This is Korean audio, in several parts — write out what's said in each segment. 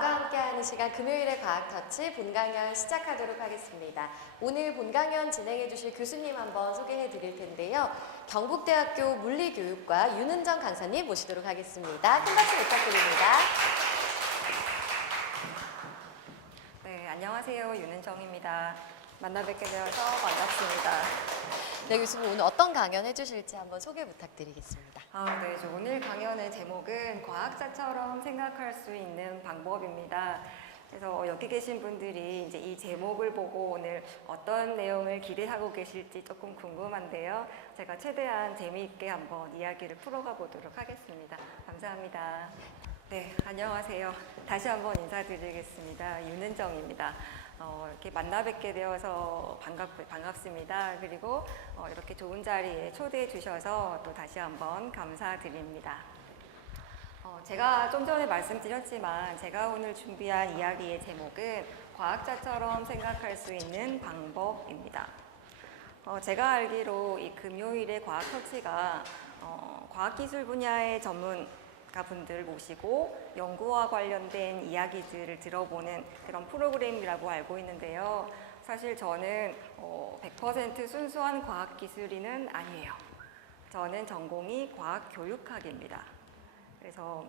과학과 함께하는 시간 금요일의 과학터치 본강연 시작하도록 하겠습니다. 오늘 본강연 진행해 주실 교수님 한번 소개해 드릴 텐데요. 경북대학교 물리교육과 윤은정 강사님 모시도록 하겠습니다. 큰 박수 부탁드립니다. 네, 안녕하세요. 윤은정입니다. 만나 뵙게 되어서 반갑습니다. 네, 교수님 오늘 어떤 강연 해주실지 한번 소개 부탁드리겠습니다. 네, 오늘 강연의 제목은 과학자처럼 생각할 수 있는 방법입니다. 그래서 여기 계신 분들이 이제 이 제목을 보고 오늘 어떤 내용을 기대하고 계실지 조금 궁금한데요. 제가 최대한 재미있게 한번 이야기를 풀어가 보도록 하겠습니다. 감사합니다. 네, 안녕하세요. 다시 한번 인사드리겠습니다. 윤은정입니다. 이렇게 만나 뵙게 되어서 반갑습니다. 그리고 이렇게 좋은 자리에 초대해 주셔서 또 다시 한번 감사드립니다. 제가 좀 전에 말씀드렸지만 제가 오늘 준비한 이야기의 제목은 과학자처럼 생각할 수 있는 방법입니다. 제가 알기로 이 금요일의 과학터치가 과학기술 분야의 전문가분들 모시고 연구와 관련된 이야기들을 들어보는 그런 프로그램이라고 알고 있는데요. 사실 저는 100% 순수한 과학기술인은 아니에요. 저는 전공이 과학교육학입니다. 그래서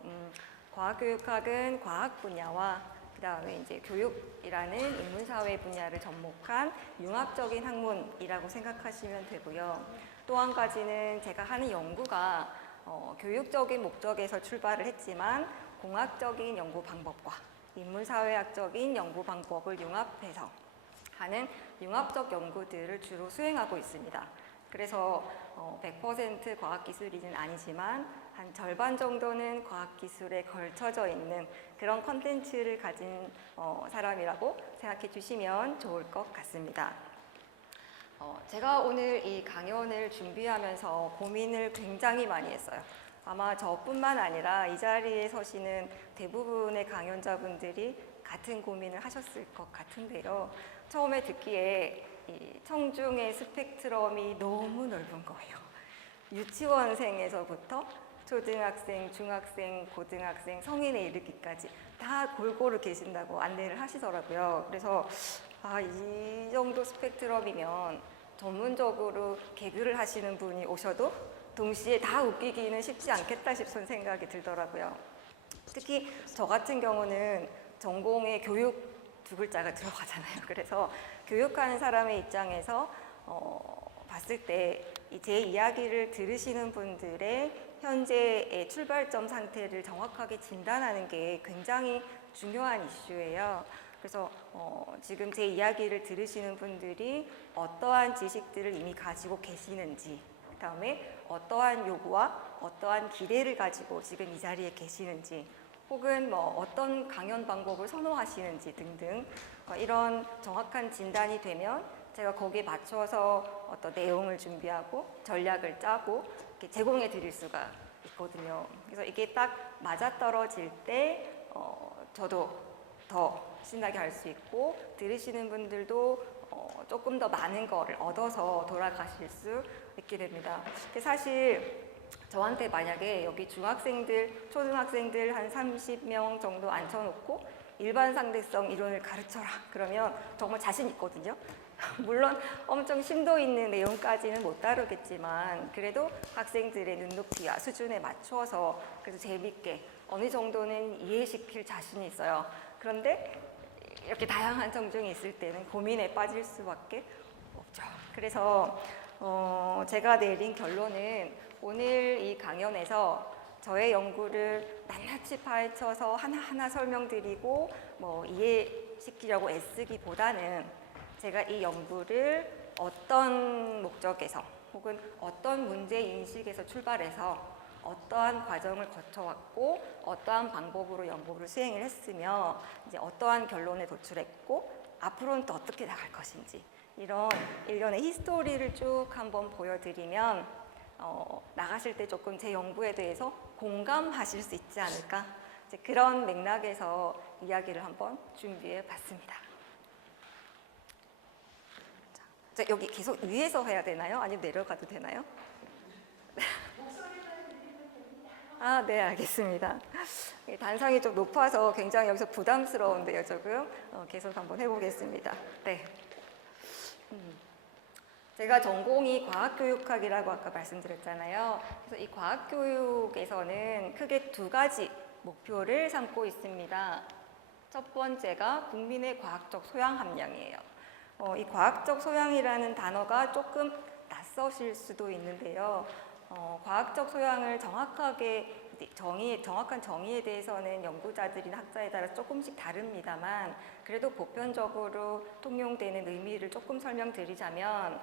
과학교육학은 과학 분야와 그 다음에 이제 교육이라는 인문사회 분야를 접목한 융합적인 학문이라고 생각하시면 되고요. 또 한 가지는 제가 하는 연구가 교육적인 목적에서 출발을 했지만 공학적인 연구 방법과 인문사회학적인 연구 방법을 융합해서 하는 융합적 연구들을 주로 수행하고 있습니다. 그래서 100% 과학기술인은 아니지만 한 절반 정도는 과학기술에 걸쳐져 있는 그런 컨텐츠를 가진 사람이라고 생각해 주시면 좋을 것 같습니다. 제가 오늘 이 강연을 준비하면서 고민을 굉장히 많이 했어요. 아마 저뿐만 아니라 이 자리에 서시는 대부분의 강연자분들이 같은 고민을 하셨을 것 같은데요. 처음에 듣기에 이 청중의 스펙트럼이 너무 넓은 거예요. 유치원생에서부터 초등학생, 중학생, 고등학생, 성인에 이르기까지 다 골고루 계신다고 안내를 하시더라고요. 그래서 이 정도 스펙트럼이면 전문적으로 개그를 하시는 분이 오셔도 동시에 다 웃기기는 쉽지 않겠다 싶은 생각이 들더라고요. 특히 저 같은 경우는 전공에 교육 두 글자가 들어가잖아요. 그래서 교육하는 사람의 입장에서 봤을 때 제 이야기를 들으시는 분들의 현재의 출발점 상태를 정확하게 진단하는 게 굉장히 중요한 이슈예요. 그래서 지금 제 이야기를 들으시는 분들이 어떠한 지식들을 이미 가지고 계시는지, 그 다음에 어떠한 요구와 어떠한 기대를 가지고 지금 이 자리에 계시는지, 혹은 어떤 강연 방법을 선호하시는지 등등 이런 정확한 진단이 되면 제가 거기에 맞춰서 어떤 내용을 준비하고 전략을 짜고 이렇게 제공해 드릴 수가 있거든요. 그래서 이게 딱 맞아떨어질 때 저도 더 신나게 할 수 있고 들으시는 분들도 조금 더 많은 거를 얻어서 돌아가실 수 있게 됩니다. 근데 사실 저한테 만약에 여기 중학생들, 초등학생들 한 30명 정도 앉혀놓고 일반 상대성 이론을 가르쳐라 그러면 정말 자신 있거든요. 물론 엄청 심도 있는 내용까지는 못 다루겠지만 그래도 학생들의 눈높이와 수준에 맞추어서 그래도 재밌게 어느 정도는 이해시킬 자신이 있어요. 그런데 이렇게 다양한 청중이 있을 때는 고민에 빠질 수밖에 없죠. 그래서 제가 내린 결론은 오늘 이 강연에서 저의 연구를 낱낱이 파헤쳐서 하나하나 설명드리고 이해시키려고 애쓰기보다는 제가 이 연구를 어떤 목적에서 혹은 어떤 문제인식에서 출발해서 어떠한 과정을 거쳐왔고 어떠한 방법으로 연구를 수행을 했으며 이제 어떠한 결론에 도출했고 앞으로는 또 어떻게 나갈 것인지 이런 일련의 히스토리를 쭉 한번 보여드리면 나가실 때 조금 제 연구에 대해서 공감하실 수 있지 않을까 이제 그런 맥락에서 이야기를 한번 준비해 봤습니다. 자, 여기 계속 위에서 해야 되나요? 아니면 내려가도 되나요? 아, 네, 알겠습니다. 단상이 좀 높아서 굉장히 여기서 부담스러운데요, 조금. 계속 한번 해보겠습니다. 네. 제가 전공이 과학교육학이라고 아까 말씀드렸잖아요. 그래서 이 과학교육에서는 크게 두 가지 목표를 삼고 있습니다. 첫 번째가 국민의 과학적 소양 함량이에요. 이 과학적 소양이라는 단어가 조금 낯서실 수도 있는데요. 과학적 소양을 정확하게 정확한 정의에 대해서는 연구자들이나 학자에 따라 조금씩 다릅니다만 그래도 보편적으로 통용되는 의미를 조금 설명드리자면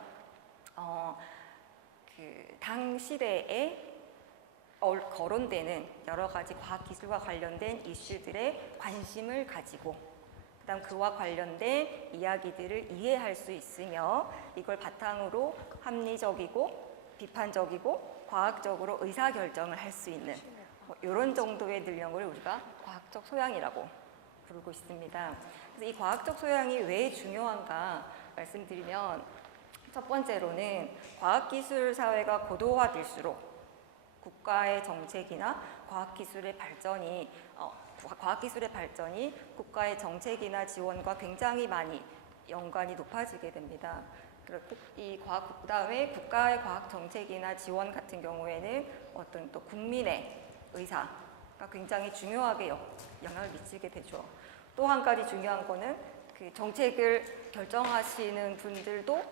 당 시대에 거론되는 여러 가지 과학기술과 관련된 이슈들에 관심을 가지고 그다음 그와 관련된 이야기들을 이해할 수 있으며 이걸 바탕으로 합리적이고 비판적이고 과학적으로 의사결정을 할 수 있는 이런 정도의 능력을 우리가 과학적 소양이라고 부르고 있습니다. 그래서 이 과학적 소양이 왜 중요한가 말씀드리면 첫 번째로는 과학기술 사회가 고도화될수록 국가의 정책이나 과학기술의 발전이 국가의 정책이나 지원과 굉장히 많이 연관이 높아지게 됩니다. 그다음에 국가의 과학 정책이나 지원 같은 경우에는 어떤 또 국민의 의사가 굉장히 중요하게 영향을 미치게 되죠. 또 한 가지 중요한 거는 그 정책을 결정하시는 분들도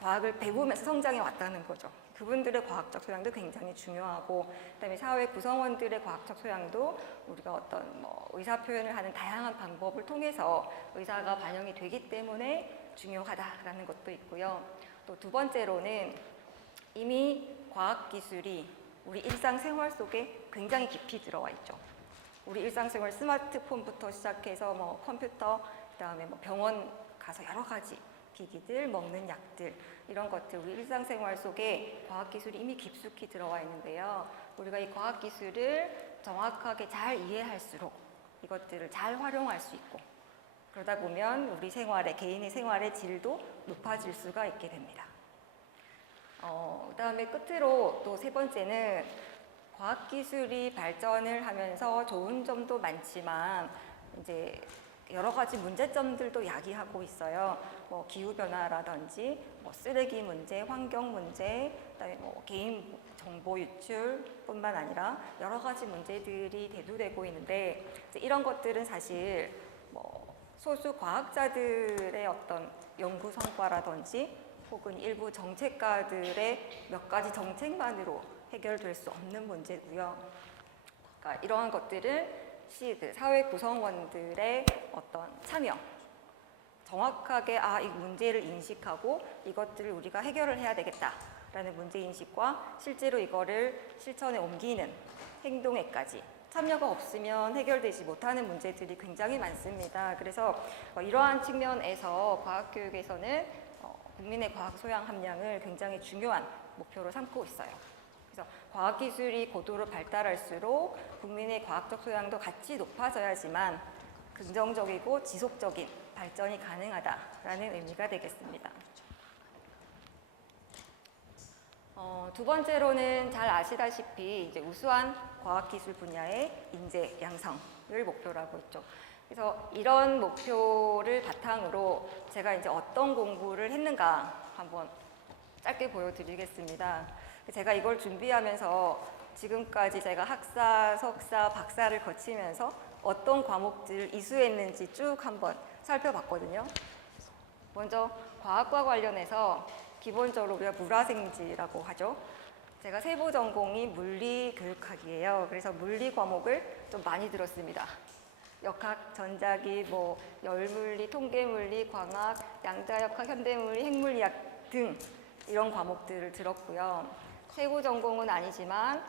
과학을 배우면서 성장해 왔다는 거죠. 그분들의 과학적 소양도 굉장히 중요하고, 그다음에 사회 구성원들의 과학적 소양도 우리가 어떤 의사 표현을 하는 다양한 방법을 통해서 의사가 반영이 되기 때문에 중요하다라는 것도 있고요. 또 두 번째로는 이미 과학기술이 우리 일상생활 속에 굉장히 깊이 들어와 있죠. 우리 일상생활 스마트폰부터 시작해서 컴퓨터, 그다음에 병원 가서 여러 가지 기기들, 먹는 약들 이런 것들 우리 일상생활 속에 과학기술이 이미 깊숙이 들어와 있는데요. 우리가 이 과학기술을 정확하게 잘 이해할수록 이것들을 잘 활용할 수 있고 그러다 보면 우리 개인의 생활의 질도 높아질 수가 있게 됩니다. 그다음에 끝으로 또 세 번째는 과학기술이 발전을 하면서 좋은 점도 많지만 이제 여러 가지 문제점들도 야기하고 있어요. 기후변화라든지 쓰레기 문제, 환경 문제, 그다음에 개인 정보 유출뿐만 아니라 여러 가지 문제들이 대두되고 있는데 이런 것들은 사실 소수 과학자들의 어떤 연구 성과라든지 혹은 일부 정책가들의 몇 가지 정책만으로 해결될 수 없는 문제고요. 그러니까 이러한 것들은 사회 구성원들의 어떤 참여, 정확하게 이 문제를 인식하고 이것들을 우리가 해결을 해야 되겠다라는 문제인식과 실제로 이거를 실천에 옮기는 행동에까지 참여가 없으면 해결되지 못하는 문제들이 굉장히 많습니다. 그래서 이러한 측면에서 과학교육에서는 국민의 과학 소양 함량을 굉장히 중요한 목표로 삼고 있어요. 그래서 과학기술이 고도로 발달할수록 국민의 과학적 소양도 같이 높아져야지만 긍정적이고 지속적인 발전이 가능하다라는 의미가 되겠습니다. 두 번째로는 잘 아시다시피 이제 우수한 과학기술 분야의 인재 양성을 목표로 하고 있죠. 그래서 이런 목표를 바탕으로 제가 이제 어떤 공부를 했는가 한번 짧게 보여드리겠습니다. 제가 이걸 준비하면서 지금까지 제가 학사, 석사, 박사를 거치면서 어떤 과목들을 이수했는지 쭉 한번 살펴봤거든요. 먼저 과학과 관련해서 기본적으로 우리가 물화생지라고 하죠. 제가 세부 전공이 물리교육학이에요. 그래서 물리 과목을 좀 많이 들었습니다. 역학, 전자기, 열물리, 통계물리, 광학, 양자역학, 현대물리, 핵물리학 등 이런 과목들을 들었고요. 세부 전공은 아니지만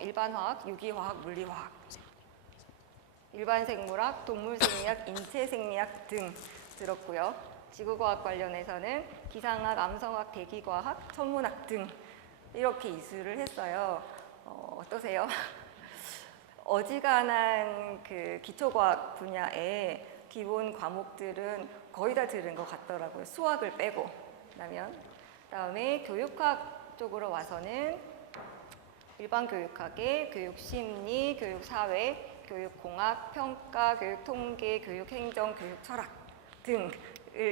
일반화학, 유기화학, 물리화학, 일반생물학, 동물생리학, 인체생리학 등 들었고요. 지구과학 관련해서는 기상학, 암성학, 대기과학, 천문학 등 이렇게 이수를 했어요. 어떠세요? 어지간한 그 기초과학 분야의 기본 과목들은 거의 다 들은 것 같더라고요. 수학을 빼고. 그다음에 교육학 쪽으로 와서는 일반 교육학에 교육 심리, 교육 사회, 교육 공학, 평가, 교육 통계, 교육 행정, 교육 철학 등을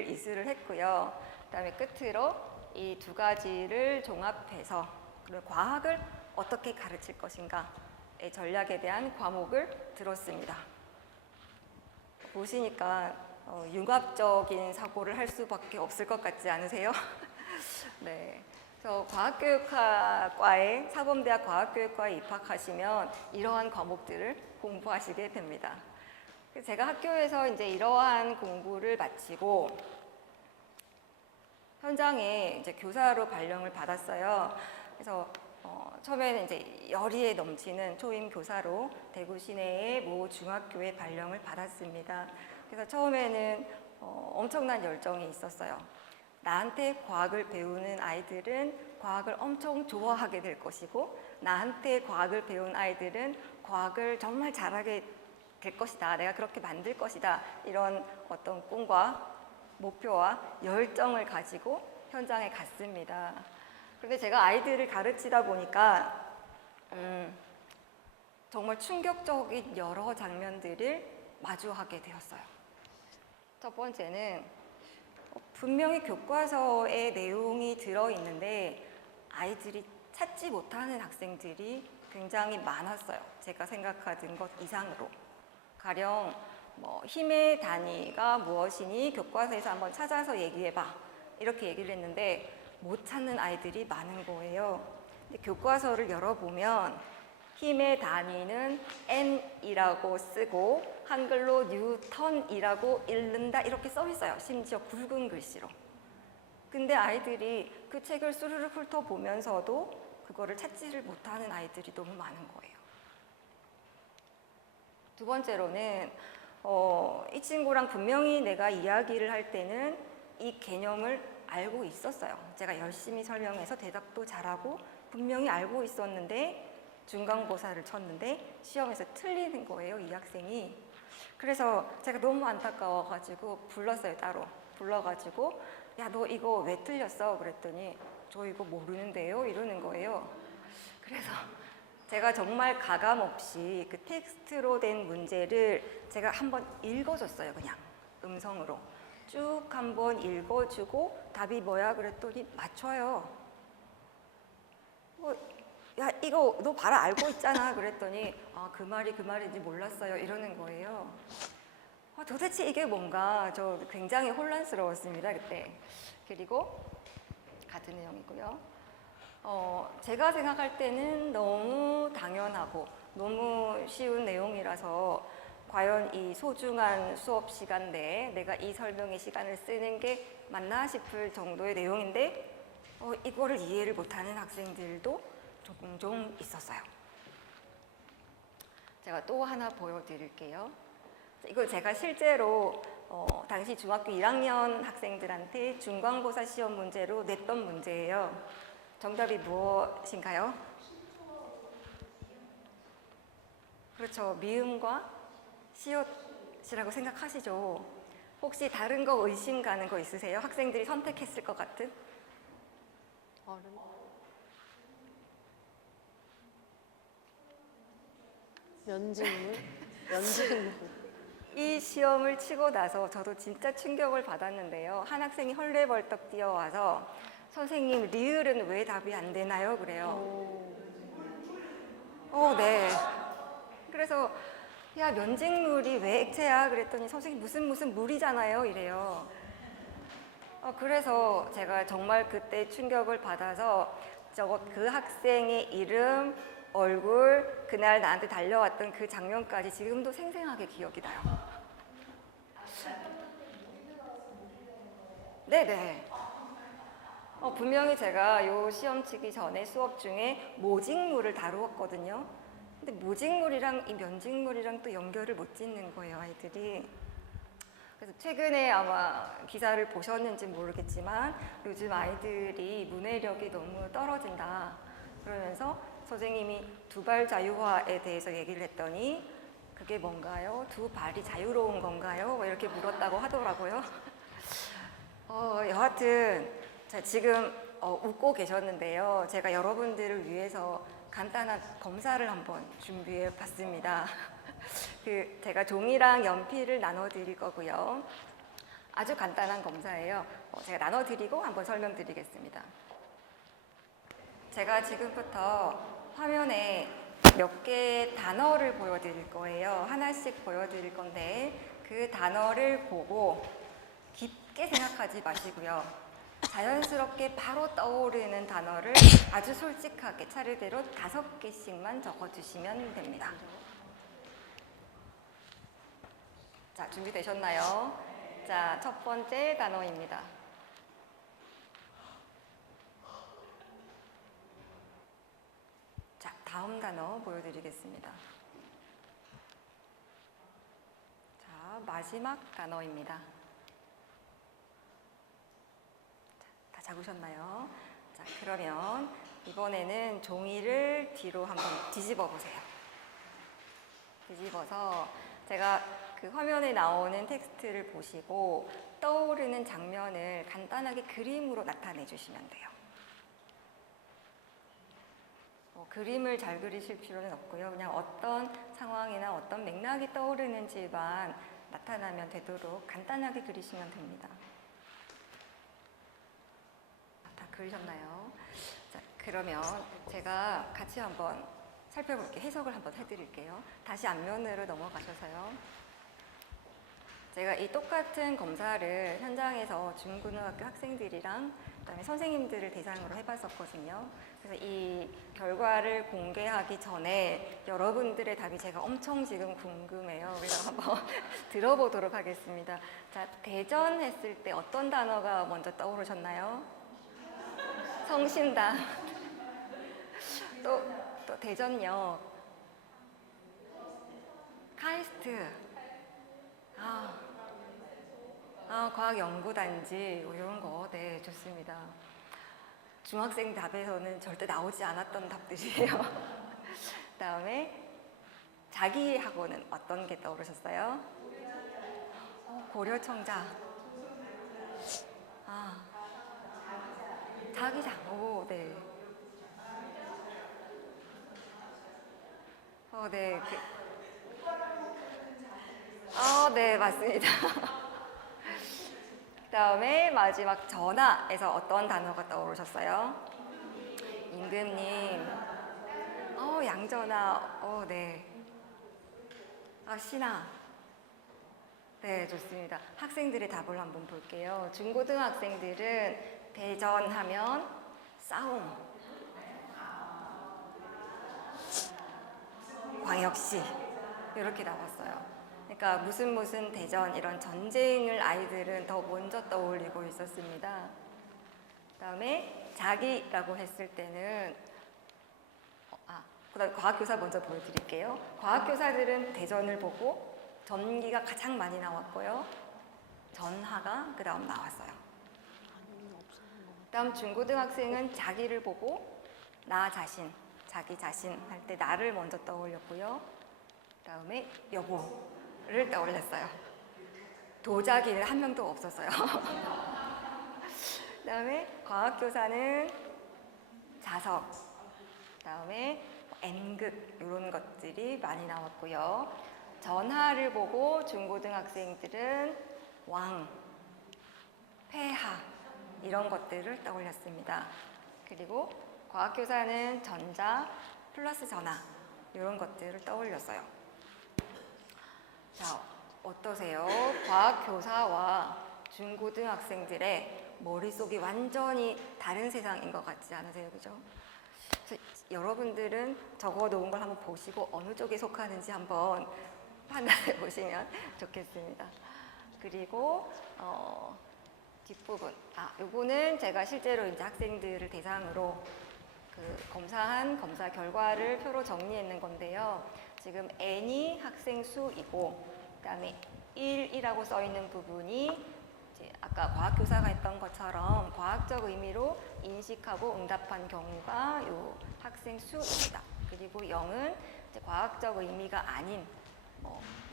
이수를 했고요. 그다음에 끝으로 이 두 가지를 종합해서 그리고 과학을 어떻게 가르칠 것인가의 전략에 대한 과목을 들었습니다. 보시니까 융합적인 사고를 할 수밖에 없을 것 같지 않으세요? 네. 그래서 과학교육학과에 사범대학 과학교육과에 입학하시면 이러한 과목들을 공부하시게 됩니다. 제가 학교에서 이제 이러한 공부를 마치고 현장에 이제 교사로 발령을 받았어요. 그래서 처음에는 이제 열의에 넘치는 초임 교사로 대구 시내의 모 중학교에 발령을 받았습니다. 그래서 처음에는 엄청난 열정이 있었어요. 나한테 과학을 배우는 아이들은 과학을 엄청 좋아하게 될 것이고 나한테 과학을 배운 아이들은 과학을 정말 잘하게 될 것이다. 내가 그렇게 만들 것이다. 이런 어떤 꿈과 목표와 열정을 가지고 현장에 갔습니다. 그런데 제가 아이들을 가르치다 보니까 정말 충격적인 여러 장면들을 마주하게 되었어요. 첫 번째는 분명히 교과서에 내용이 들어있는데 아이들이 찾지 못하는 학생들이 굉장히 많았어요. 제가 생각하던 것 이상으로. 가령 힘의 단위가 무엇이니 교과서에서 한번 찾아서 얘기해봐. 이렇게 얘기를 했는데 못 찾는 아이들이 많은 거예요. 근데 교과서를 열어보면 힘의 단위는 N이라고 쓰고 한글로 뉴턴이라고 읽는다 이렇게 써 있어요. 심지어 굵은 글씨로. 근데 아이들이 그 책을 스르륵 훑어보면서도 그거를 찾지를 못하는 아이들이 너무 많은 거예요. 두 번째로는 이 친구랑 분명히 내가 이야기를 할 때는 이 개념을 알고 있었어요. 제가 열심히 설명해서 대답도 잘하고 분명히 알고 있었는데 중간고사를 쳤는데 시험에서 틀리는 거예요, 이 학생이. 그래서 제가 너무 안타까워가지고 불렀어요, 따로. 불러가지고 야, 너 이거 왜 틀렸어? 그랬더니 저 이거 모르는데요? 이러는 거예요. 그래서 제가 정말 가감없이 그 텍스트로 된 문제를 제가 한번 읽어줬어요, 그냥 음성으로. 쭉 한번 읽어주고 답이 뭐야? 그랬더니 맞춰요. 야, 이거 너 봐라 알고 있잖아. 그랬더니 그 말이 그 말인지 몰랐어요. 이러는 거예요. 도대체 이게 뭔가 저 굉장히 혼란스러웠습니다, 그때. 그리고 같은 내용이고요. 제가 생각할 때는 너무 당연하고 너무 쉬운 내용이라서 과연 이 소중한 수업 시간 내에 내가 이 설명의 시간을 쓰는 게 맞나 싶을 정도의 내용인데 이거를 이해를 못하는 학생들도 종종 있었어요. 제가 또 하나 보여드릴게요. 이걸 제가 실제로 당시 중학교 1학년 학생들한테 중간고사 시험 문제로 냈던 문제예요. 정답이 무엇인가요? 그렇죠. 미음과 시옷이라고 생각하시죠. 혹시 다른 거 의심 가는 거 있으세요? 학생들이 선택했을 것 같은? 얼음. 면직물? 면직물. 이 시험을 치고 나서 저도 진짜 충격을 받았는데요. 한 학생이 헐레벌떡 뛰어와서 선생님, 리을은 왜 답이 안 되나요? 그래요. 네. 그래서 야, 면직물이 왜 액체야? 그랬더니 선생님 무슨 물이잖아요. 이래요. 그래서 제가 정말 그때 충격을 받아서 그 학생의 이름, 얼굴, 그날 나한테 달려왔던 그 장면까지 지금도 생생하게 기억이 나요. 네네. 분명히 제가 요 시험 치기 전에 수업 중에 모직물을 다루었거든요. 근데 모직물이랑 이 면직물이랑 또 연결을 못 짓는 거예요, 아이들이. 그래서 최근에 아마 기사를 보셨는지 모르겠지만 요즘 아이들이 문해력이 너무 떨어진다. 그러면서 선생님이 두발 자유화에 대해서 얘기를 했더니 그게 뭔가요? 두 발이 자유로운 건가요? 이렇게 물었다고 하더라고요. 여하튼 지금 웃고 계셨는데요. 제가 여러분들을 위해서 간단한 검사를 한번 준비해 봤습니다. 제가 종이랑 연필을 나눠 드릴 거고요. 아주 간단한 검사예요. 제가 나눠 드리고 한번 설명드리겠습니다. 제가 지금부터 화면에 몇 개의 단어를 보여드릴 거예요. 하나씩 보여드릴 건데 그 단어를 보고 깊게 생각하지 마시고요. 자연스럽게 바로 떠오르는 단어를 아주 솔직하게 차례대로 5개씩만 적어주시면 됩니다. 자, 준비되셨나요? 자, 첫 번째 단어입니다. 자, 다음 단어 보여드리겠습니다. 자, 마지막 단어입니다. 다 적으셨나요? 자, 그러면 이번에는 종이를 뒤로 한번 뒤집어 보세요. 뒤집어서 제가 그 화면에 나오는 텍스트를 보시고 떠오르는 장면을 간단하게 그림으로 나타내 주시면 돼요. 그림을 잘 그리실 필요는 없고요. 그냥 어떤 상황이나 어떤 맥락이 떠오르는지만 나타나면 되도록 간단하게 그리시면 됩니다. 다 그리셨나요? 자, 그러면 제가 같이 한번 살펴볼게요. 해석을 한번 해드릴게요. 다시 앞면으로 넘어가셔서요. 제가 이 똑같은 검사를 현장에서 중고등학교 학생들이랑 그다음에 선생님들을 대상으로 해봤었거든요. 그래서 이 결과를 공개하기 전에 여러분들의 답이 제가 엄청 지금 궁금해요. 그래서 한번 들어보도록 하겠습니다. 자, 대전 했을 때 어떤 단어가 먼저 떠오르셨나요? 성심당. 또 대전역. 카이스트. 과학연구단지 이런 거, 네, 좋습니다. 중학생 답에서는 절대 나오지 않았던 답들이에요. 그다음에 자기 하고는 어떤 게 떠오르셨어요? 고려청자. 자기장. 오, 네. 네. 네, 맞습니다. 그다음에 마지막 전화에서 어떤 단어가 떠오르셨어요? 임금님. 양전화. 네. 신화. 네, 좋습니다. 학생들의 답을 한번 볼게요. 중고등학생들은 대전하면 싸움. 광역시. 이렇게 나왔어요. 그러니까 무슨 대전 이런 전쟁을 아이들은 더 먼저 떠올리고 있었습니다. 그다음에 자기라고 했을 때는 그다음 과학교사 먼저 보여드릴게요. 과학교사들은 대전을 보고 전기가 가장 많이 나왔고요. 전하가 그다음 나왔어요. 그다음 중고등학생은 자기를 보고 나 자신, 자기 자신 할 때 나를 먼저 떠올렸고요. 그다음에 여보를 떠올렸어요. 도자기는 한 명도 없었어요. 그다음에 과학교사는 자석, 그다음에 N극 이런 것들이 많이 나왔고요. 전하를 보고 중고등학생들은 왕, 폐하 이런 것들을 떠올렸습니다. 그리고 과학교사는 전자 플러스 전화 이런 것들을 떠올렸어요. 자, 어떠세요? 과학교사와 중고등학생들의 머릿속이 완전히 다른 세상인 것 같지 않으세요? 그죠? 여러분들은 적어놓은 걸 한번 보시고 어느 쪽에 속하는지 한번 판단해 보시면 좋겠습니다. 그리고 뒷부분, 요거는 제가 실제로 이제 학생들을 대상으로 검사한 검사 결과를 표로 정리했는 건데요. 지금 N이 학생 수이고, 그다음에 1이라고 써 있는 부분이 이제 아까 과학교사가 했던 것처럼 과학적 의미로 인식하고 응답한 경우가 요 학생 수입니다. 그리고 0은 이제 과학적 의미가 아닌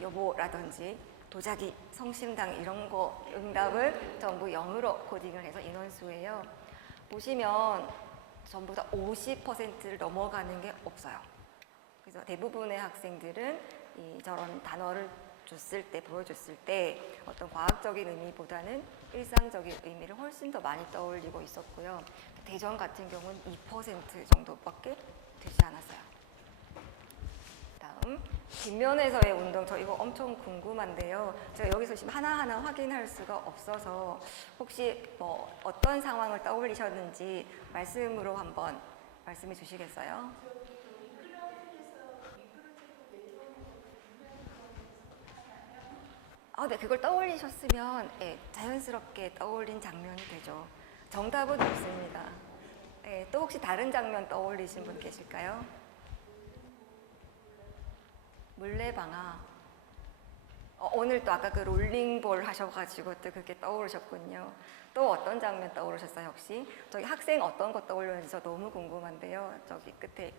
여보라든지 도자기, 성심당 이런 거 응답을 전부 0으로 코딩을 해서 인원수예요. 보시면 전부 다 50%를 넘어가는 게 없어요. 그래서 대부분의 학생들은 저런 단어를 보여줬을 때 어떤 과학적인 의미보다는 일상적인 의미를 훨씬 더 많이 떠올리고 있었고요. 대전 같은 경우는 2% 정도밖에 되지 않았어요. 다음, 뒷면에서의 운동. 저 이거 엄청 궁금한데요. 제가 여기서 지금 하나하나 확인할 수가 없어서 혹시 뭐 어떤 상황을 떠올리셨는지 말씀으로 한번 말씀해 주시겠어요? 네, 그걸 떠올리셨으면 자연스럽게 떠올린 장면이 되죠. 정답은 없습니다. 또 혹시 다른 장면 떠올리신 분 계실까요? 물레방아. 오늘 또 아까 그 롤링볼 하셔가지고 또 그렇게 떠오르셨군요. 또 어떤 장면 떠오르셨어요, 혹시? 저기 학생 어떤 거 떠올렸는지 저 너무 궁금한데요. 저기 끝에.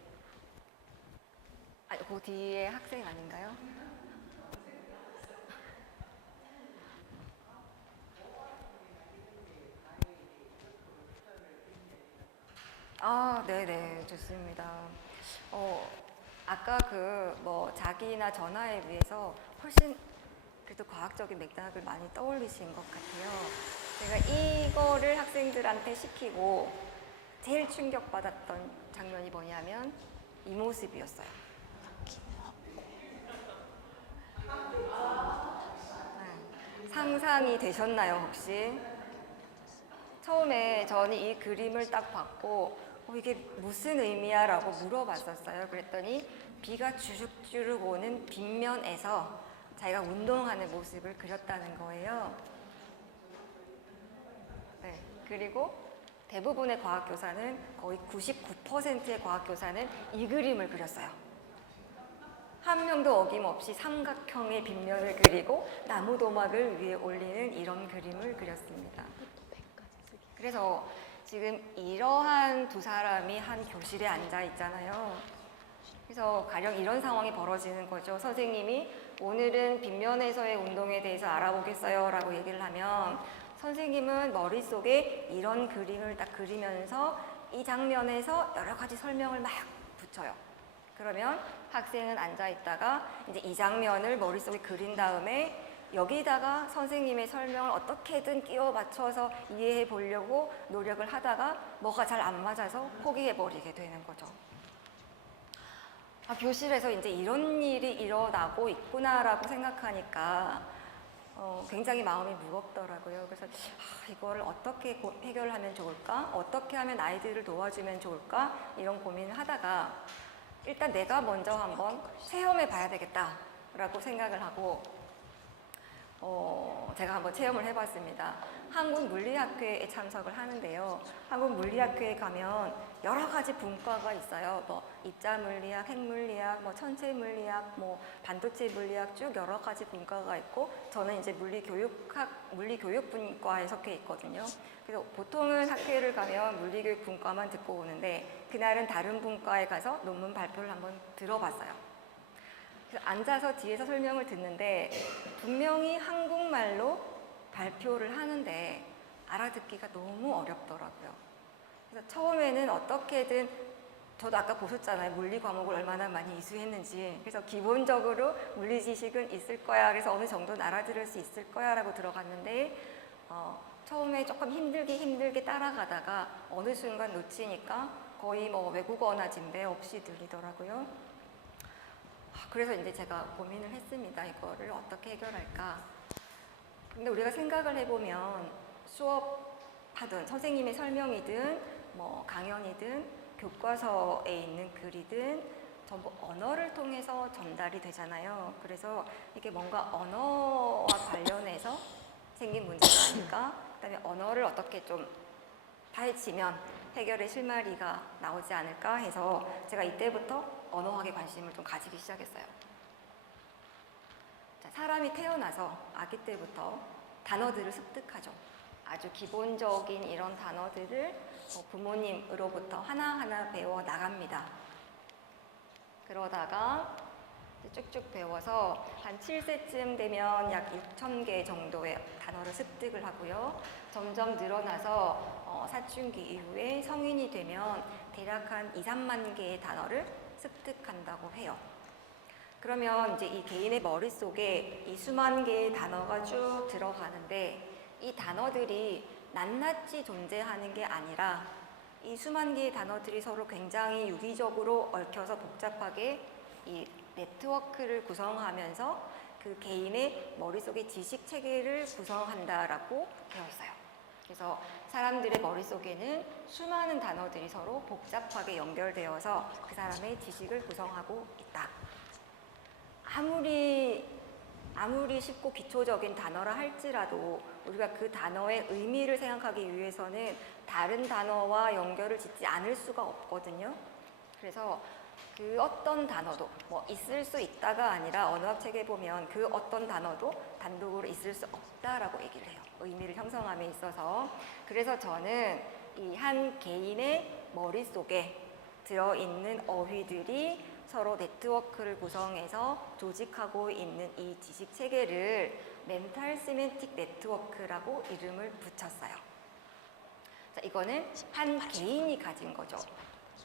그 뒤에 학생 아닌가요? 네네, 좋습니다. 아까 자기나 전화에 비해서 훨씬 그래도 과학적인 맥락을 많이 떠올리신 것 같아요. 제가 이거를 학생들한테 시키고 제일 충격받았던 장면이 뭐냐면 이 모습이었어요. 상상이 되셨나요, 혹시? 처음에 저는 이 그림을 딱 봤고 이게 무슨 의미야? 라고 물어봤었어요. 그랬더니 비가 주룩주룩 오는 빗면에서 자기가 운동하는 모습을 그렸다는 거예요. 네, 그리고 대부분의 과학교사는 거의 99%의 과학교사는 이 그림을 그렸어요. 한 명도 어김없이 삼각형의 빗면을 그리고 나무도막을 위에 올리는 이런 그림을 그렸습니다. 그래서 지금 이러한 두 사람이 한 교실에 앉아 있잖아요. 그래서 가령 이런 상황이 벌어지는 거죠. 선생님이 오늘은 빗면에서의 운동에 대해서 알아보겠어요 라고 얘기를 하면 선생님은 머릿속에 이런 그림을 딱 그리면서 이 장면에서 여러 가지 설명을 막 붙여요. 그러면 학생은 앉아 있다가 이제 이 장면을 머릿속에 그린 다음에 여기다가 선생님의 설명을 어떻게든 끼워 맞춰서 이해해 보려고 노력을 하다가 뭐가 잘 안 맞아서 포기해 버리게 되는 거죠. 교실에서 이제 이런 일이 일어나고 있구나라고 생각하니까 굉장히 마음이 무겁더라고요. 그래서 이거를 어떻게 해결하면 좋을까? 어떻게 하면 아이들을 도와주면 좋을까? 이런 고민을 하다가 일단 내가 먼저 한번 체험해 봐야 되겠다라고 생각을 하고 제가 한번 체험을 해봤습니다. 한국물리학회에 참석을 하는데요. 한국물리학회에 가면 여러 가지 분과가 있어요. 입자물리학, 핵물리학, 천체물리학, 반도체 물리학 쭉 여러 가지 분과가 있고 저는 이제 물리교육 분과에 속해 있거든요. 그래서 보통은 학회를 가면 물리교육 분과만 듣고 오는데 그날은 다른 분과에 가서 논문 발표를 한번 들어봤어요. 앉아서 뒤에서 설명을 듣는데 분명히 한국말로 발표를 하는데 알아듣기가 너무 어렵더라고요. 그래서 처음에는 어떻게든 저도 아까 보셨잖아요. 물리 과목을 얼마나 많이 이수했는지. 그래서 기본적으로 물리 지식은 있을 거야. 그래서 어느 정도는 알아들을 수 있을 거야 라고 들어갔는데 처음에 조금 힘들게 따라가다가 어느 순간 놓치니까 거의 외국어나 진배 없이 들리더라고요. 그래서 이제 제가 고민을 했습니다. 이거를 어떻게 해결할까? 근데 우리가 생각을 해보면 수업하든 선생님의 설명이든 강연이든 교과서에 있는 글이든 전부 언어를 통해서 전달이 되잖아요. 그래서 이게 뭔가 언어와 관련해서 생긴 문제가 아닐까? 그다음에 언어를 어떻게 좀 파헤치면 해결의 실마리가 나오지 않을까 해서 제가 이때부터 언어학에 관심을 좀 가지기 시작했어요. 사람이 태어나서 아기 때부터 단어들을 습득하죠. 아주 기본적인 이런 단어들을 부모님으로부터 하나하나 배워 나갑니다. 그러다가 쭉쭉 배워서 한 7세쯤 되면 약 6,000개 정도의 단어 단어를 습득을 하고요. 점점 늘어나서 사춘기 이후에 성인이 되면 대략 한 2, 3만 개의 단어를 습득한다고 해요. 그러면 이제 이 개인의 머릿속에 이 수만 개의 단어가 쭉 들어가는데 이 단어들이 낱낱이 존재하는 게 아니라 이 수만 개의 단어들이 서로 굉장히 유기적으로 얽혀서 복잡하게 이 네트워크를 구성하면서 그 개인의 머릿속의 지식 체계를 구성한다라고 되어 있어요. 그래서 사람들의 머릿속에는 수많은 단어들이 서로 복잡하게 연결되어서 그 사람의 지식을 구성하고 있다. 아무리 쉽고 기초적인 단어라 할지라도 우리가 그 단어의 의미를 생각하기 위해서는 다른 단어와 연결을 짓지 않을 수가 없거든요. 그래서 그 어떤 단어도 뭐 있을 수 있다가 아니라 언어학 책에 보면 그 어떤 단어도 단독으로 있을 수 없다라고 얘기를 해요. 의미를 형성함에 있어서. 그래서 저는 이 한 개인의 머릿속에 들어있는 어휘들이 서로 네트워크를 구성해서 조직하고 있는 이 지식 체계를 멘탈 시멘틱 네트워크라고 이름을 붙였어요. 자, 이거는 한 개인이 가진 거죠.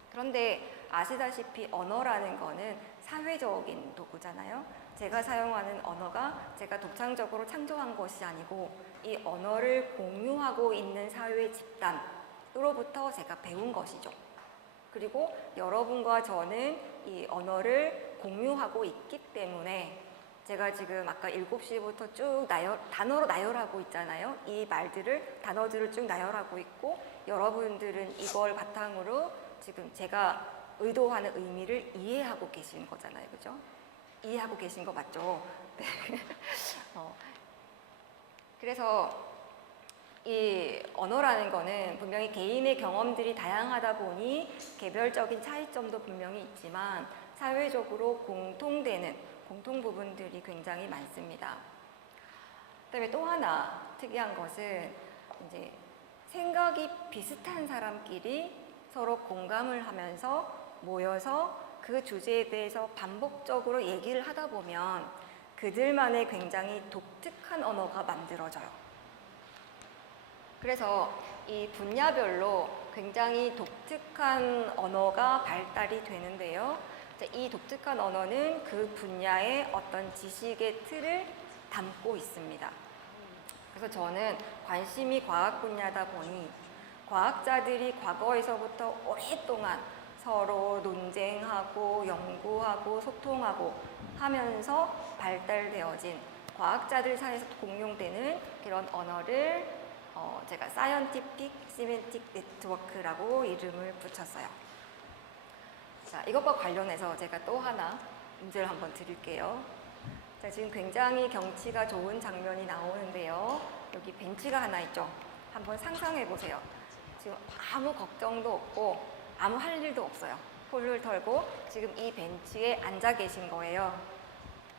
그런데 아시다시피 언어라는 거는 사회적인 도구잖아요. 제가 사용하는 언어가 제가 독창적으로 창조한 것이 아니고 이 언어를 공유하고 있는 사회 집단으로부터 제가 배운 것이죠. 그리고 여러분과 저는 이 언어를 공유하고 있기 때문에 제가 지금 아까 7시부터 쭉 단어로 나열하고 있잖아요. 이 단어들을 쭉 나열하고 있고 여러분들은 이걸 바탕으로 지금 제가 의도하는 의미를 이해하고 계신 거잖아요. 그죠? 이해하고 계신 거 맞죠? 네. 그래서 이 언어라는 거는 분명히 개인의 경험들이 다양하다 보니 개별적인 차이점도 분명히 있지만 사회적으로 공통 부분들이 굉장히 많습니다. 그다음에 또 하나 특이한 것은 이제 생각이 비슷한 사람끼리 서로 공감을 하면서 모여서 그 주제에 대해서 반복적으로 얘기를 하다 보면 그들만의 굉장히 독특한 언어가 만들어져요. 그래서 이 분야별로 굉장히 독특한 언어가 발달이 되는데요. 이 독특한 언어는 그 분야의 어떤 지식의 틀을 담고 있습니다. 그래서 저는 관심이 과학 분야다 보니 과학자들이 과거에서부터 오랫동안 서로 논쟁하고 연구하고 소통하고 하면서 발달되어진 과학자들 사이에서 공용되는 그런 언어를 제가 사이언티픽 시멘틱 네트워크라고 이름을 붙였어요. 자, 이것과 관련해서 제가 또 하나 문제를 한번 드릴게요. 자, 지금 굉장히 경치가 좋은 장면이 나오는데요. 여기 벤치가 하나 있죠. 한번 상상해 보세요. 지금 아무 걱정도 없고 아무 할 일도 없어요. 홀을 털고 지금 이 벤치에 앉아 계신 거예요.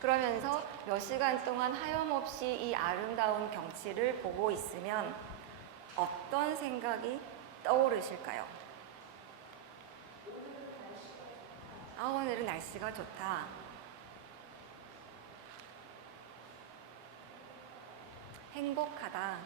그러면서 몇 시간 동안 하염없이 이 아름다운 경치를 보고 있으면 어떤 생각이 떠오르실까요? 오늘은 날씨가 좋다. 행복하다.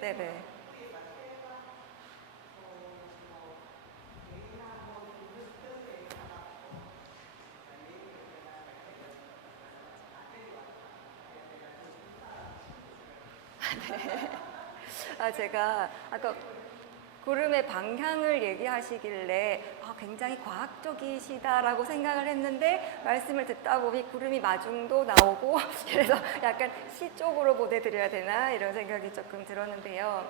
네네. 제가 아까 구름의 방향을 얘기하시길래 굉장히 과학적이시다라고 생각을 했는데 말씀을 듣다 보니 구름이 마중도 나오고 그래서 약간 시 쪽으로 보내드려야 되나 이런 생각이 조금 들었는데요.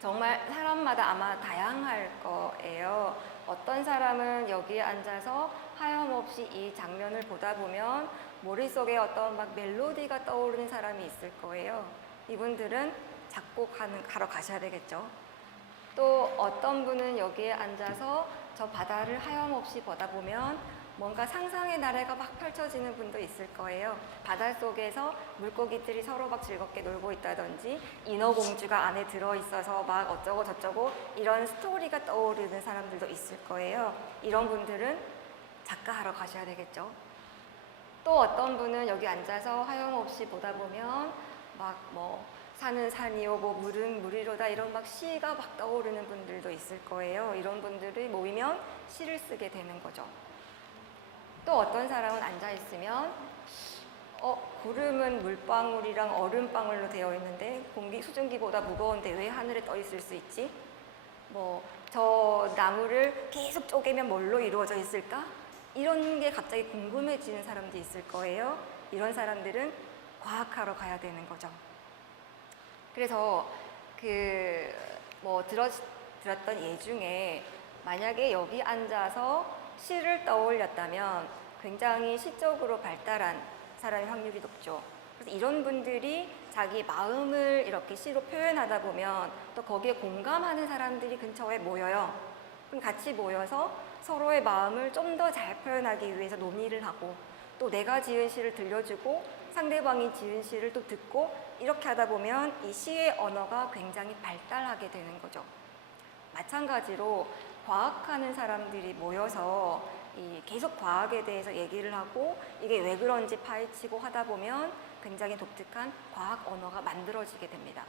정말 사람마다 아마 다양할 거예요. 어떤 사람은 여기에 앉아서 하염없이 이 장면을 보다 보면 머릿속에 어떤 막 멜로디가 떠오르는 사람이 있을 거예요. 이분들은 작곡하러 가셔야 되겠죠. 또 어떤 분은 여기에 앉아서 저 바다를 하염없이 보다 보면 뭔가 상상의 나래가 막 펼쳐지는 분도 있을 거예요. 바닷속에서 물고기들이 서로 막 즐겁게 놀고 있다든지 인어공주가 안에 들어있어서 막 어쩌고 저쩌고 이런 스토리가 떠오르는 사람들도 있을 거예요. 이런 분들은 작가하러 가셔야 되겠죠. 또 어떤 분은 여기 앉아서 하염없이 보다 보면 막 뭐 산은 산이요, 뭐 물은 물이로다 이런 막 시가 막 떠오르는 분들도 있을 거예요. 이런 분들이 모이면 시를 쓰게 되는 거죠. 또 어떤 사람은 앉아있으면 구름은 물방울이랑 얼음방울로 되어 있는데 공기 수증기보다 무거운데 왜 하늘에 떠 있을 수 있지? 뭐 저 나무를 계속 쪼개면 뭘로 이루어져 있을까? 이런 게 갑자기 궁금해지는 사람도 있을 거예요. 이런 사람들은 과학하러 가야 되는 거죠. 그래서 들었던 예 중에 만약에 여기 앉아서 시를 떠올렸다면 굉장히 시적으로 발달한 사람의 확률이 높죠. 그래서 이런 분들이 자기 마음을 이렇게 시로 표현하다 보면 또 거기에 공감하는 사람들이 근처에 모여요. 그럼 같이 모여서 서로의 마음을 좀 더 잘 표현하기 위해서 논의를 하고 또 내가 지은 시를 들려주고 상대방이 지은 시를 또 듣고 이렇게 하다 보면 이 시의 언어가 굉장히 발달하게 되는 거죠. 마찬가지로 과학하는 사람들이 모여서 계속 과학에 대해서 얘기를 하고 이게 왜 그런지 파헤치고 하다 보면 굉장히 독특한 과학 언어가 만들어지게 됩니다.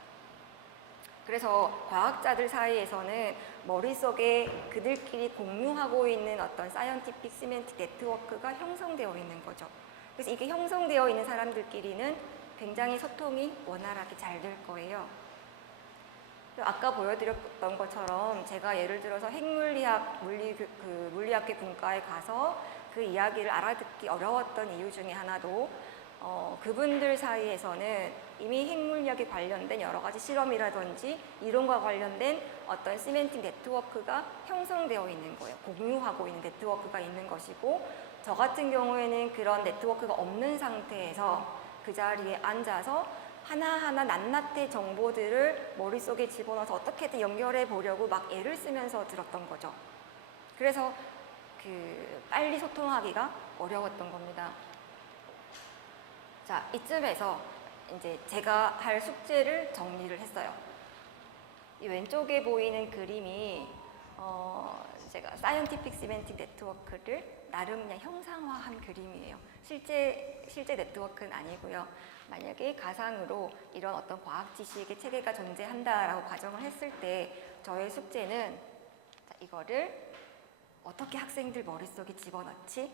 그래서 과학자들 사이에서는 머릿속에 그들끼리 공유하고 있는 어떤 사이언티픽 시멘틱 네트워크가 형성되어 있는 거죠. 그래서 이게 형성되어 있는 사람들끼리는 굉장히 소통이 원활하게 잘 될 거예요. 아까 보여드렸던 것처럼 제가 예를 들어서 핵물리학 물리학회 분과에 가서 그 이야기를 알아듣기 어려웠던 이유 중에 하나도 그분들 사이에서는 이미 핵물리학에 관련된 여러 가지 실험이라든지 이론과 관련된 어떤 시멘틱 네트워크가 형성되어 있는 거예요. 공유하고 있는 네트워크가 있는 것이고 저 같은 경우에는 그런 네트워크가 없는 상태에서 그 자리에 앉아서 하나하나 낱낱의 정보들을 머릿속에 집어넣어서 어떻게든 연결해 보려고 막 애를 쓰면서 들었던 거죠. 그래서 빨리 소통하기가 어려웠던 겁니다. 자, 이쯤에서 이제 제가 할 숙제를 정리를 했어요. 이 왼쪽에 보이는 그림이 제가 사이언티픽 시멘틱 네트워크를 나름 그냥 형상화한 그림이에요. 실제 네트워크는 아니고요. 만약에 가상으로 이런 어떤 과학 지식의 체계가 존재한다라고 가정을 했을 때 저의 숙제는 이거를 어떻게 학생들 머릿속에 집어넣지?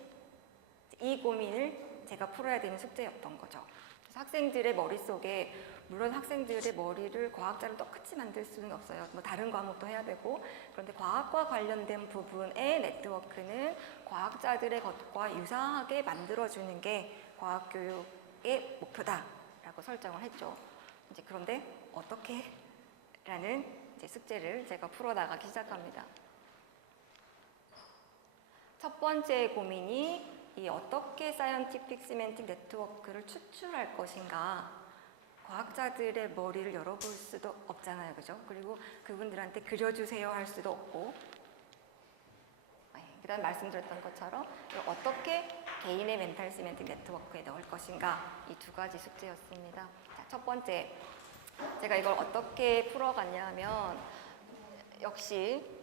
이 고민을 제가 풀어야 되는 숙제였던 거죠. 그래서 학생들의 머릿속에 물론 학생들의 머리를 과학자랑 똑같이 만들 수는 없어요. 뭐 다른 과목도 해야 되고 그런데 과학과 관련된 부분의 네트워크는 과학자들의 것과 유사하게 만들어주는 게 과학교육의 목표다라고 설정을 했죠. 이제 그런데 어떻게? 라는 이제 숙제를 제가 풀어나가기 시작합니다. 첫 번째 고민이 이 어떻게 사이언티픽 시멘틱 네트워크를 추출할 것인가. 과학자들의 머리를 열어볼 수도 없잖아요, 그죠? 그리고 그분들한테 그려주세요 할 수도 없고. 그 다음 말씀드렸던 것처럼 어떻게 개인의 멘탈 시멘틱 네트워크에 넣을 것인가. 이 두 가지 숙제였습니다. 자, 첫 번째, 제가 이걸 어떻게 풀어갔냐 하면 역시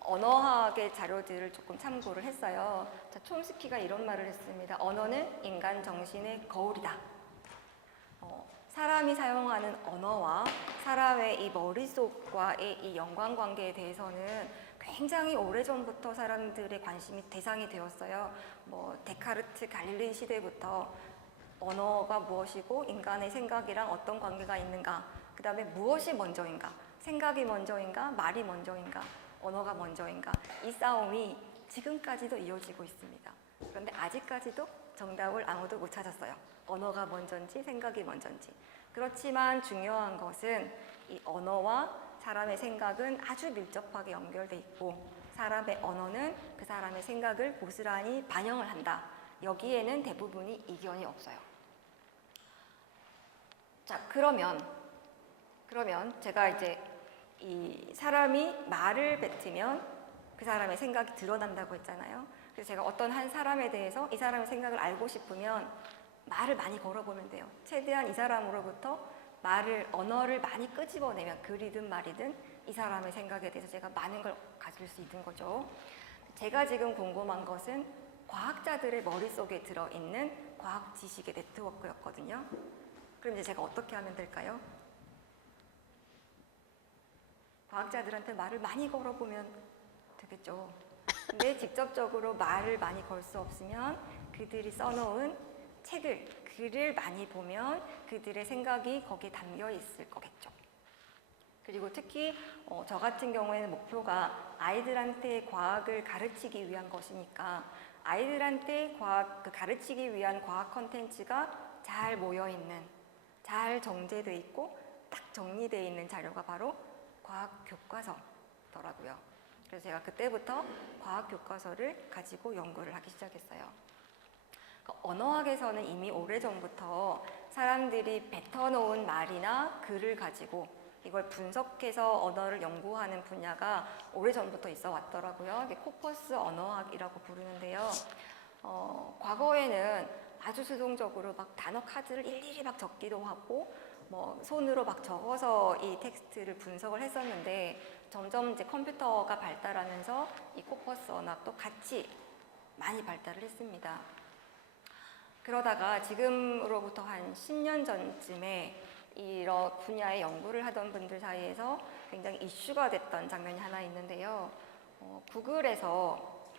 언어학의 자료들을 조금 참고를 했어요. 자, 촘스키가 이런 말을 했습니다. 언어는 인간 정신의 거울이다. 사람이 사용하는 언어와 사람의 이 머릿속과의 이 연관관계에 대해서는 굉장히 오래전부터 사람들의 관심이 대상이 되었어요. 뭐 데카르트, 갈릴리 시대부터 언어가 무엇이고 인간의 생각이랑 어떤 관계가 있는가, 그 다음에 무엇이 먼저인가, 생각이 먼저인가, 말이 먼저인가, 언어가 먼저인가, 이 싸움이 지금까지도 이어지고 있습니다. 그런데 아직까지도 정답을 아무도 못 찾았어요. 언어가 먼저인지 생각이 먼저인지. 그렇지만 중요한 것은 이 언어와 사람의 생각은 아주 밀접하게 연결돼 있고 사람의 언어는 그 사람의 생각을 고스란히 반영을 한다. 여기에는 대부분이 이견이 없어요. 자, 그러면 제가 이제 이 사람이 말을 뱉으면 그 사람의 생각이 드러난다고 했잖아요. 그래서 제가 어떤 한 사람에 대해서 이 사람의 생각을 알고 싶으면 말을 많이 걸어보면 돼요. 최대한 이 사람으로부터 언어를 많이 끄집어내면 글이든 말이든 이 사람의 생각에 대해서 제가 많은 걸 가질 수 있는 거죠. 제가 지금 궁금한 것은 과학자들의 머릿속에 들어있는 과학 지식의 네트워크였거든요. 그럼 이제 제가 어떻게 하면 될까요? 과학자들한테 말을 많이 걸어보면 되겠죠. 근데 직접적으로 말을 많이 걸 수 없으면 그들이 써놓은 글을 많이 보면 그들의 생각이 거기에 담겨 있을 거겠죠. 그리고 특히 저 같은 경우에는 목표가 아이들한테 과학을 가르치기 위한 것이니까 아이들한테 가르치기 위한 과학 컨텐츠가 잘 모여있는, 잘 정제되어 있고 딱 정리되어 있는 자료가 바로 과학 교과서더라고요. 그래서 제가 그때부터 과학 교과서를 가지고 연구를 하기 시작했어요. 언어학에서는 이미 오래전부터 사람들이 뱉어놓은 말이나 글을 가지고 이걸 분석해서 언어를 연구하는 분야가 오래전부터 있어 왔더라고요. 이게 코퍼스 언어학이라고 부르는데요. 과거에는 아주 수동적으로 막 단어 카드를 일일이 막 적기도 하고 뭐 손으로 막 적어서 이 텍스트를 분석을 했었는데 점점 이제 컴퓨터가 발달하면서 이 코퍼스 언어학도 같이 많이 발달을 했습니다. 그러다가 지금으로부터 한 10년 전쯤에 이런 분야의 연구를 하던 분들 사이에서 굉장히 이슈가 됐던 장면이 하나 있는데요. 구글에서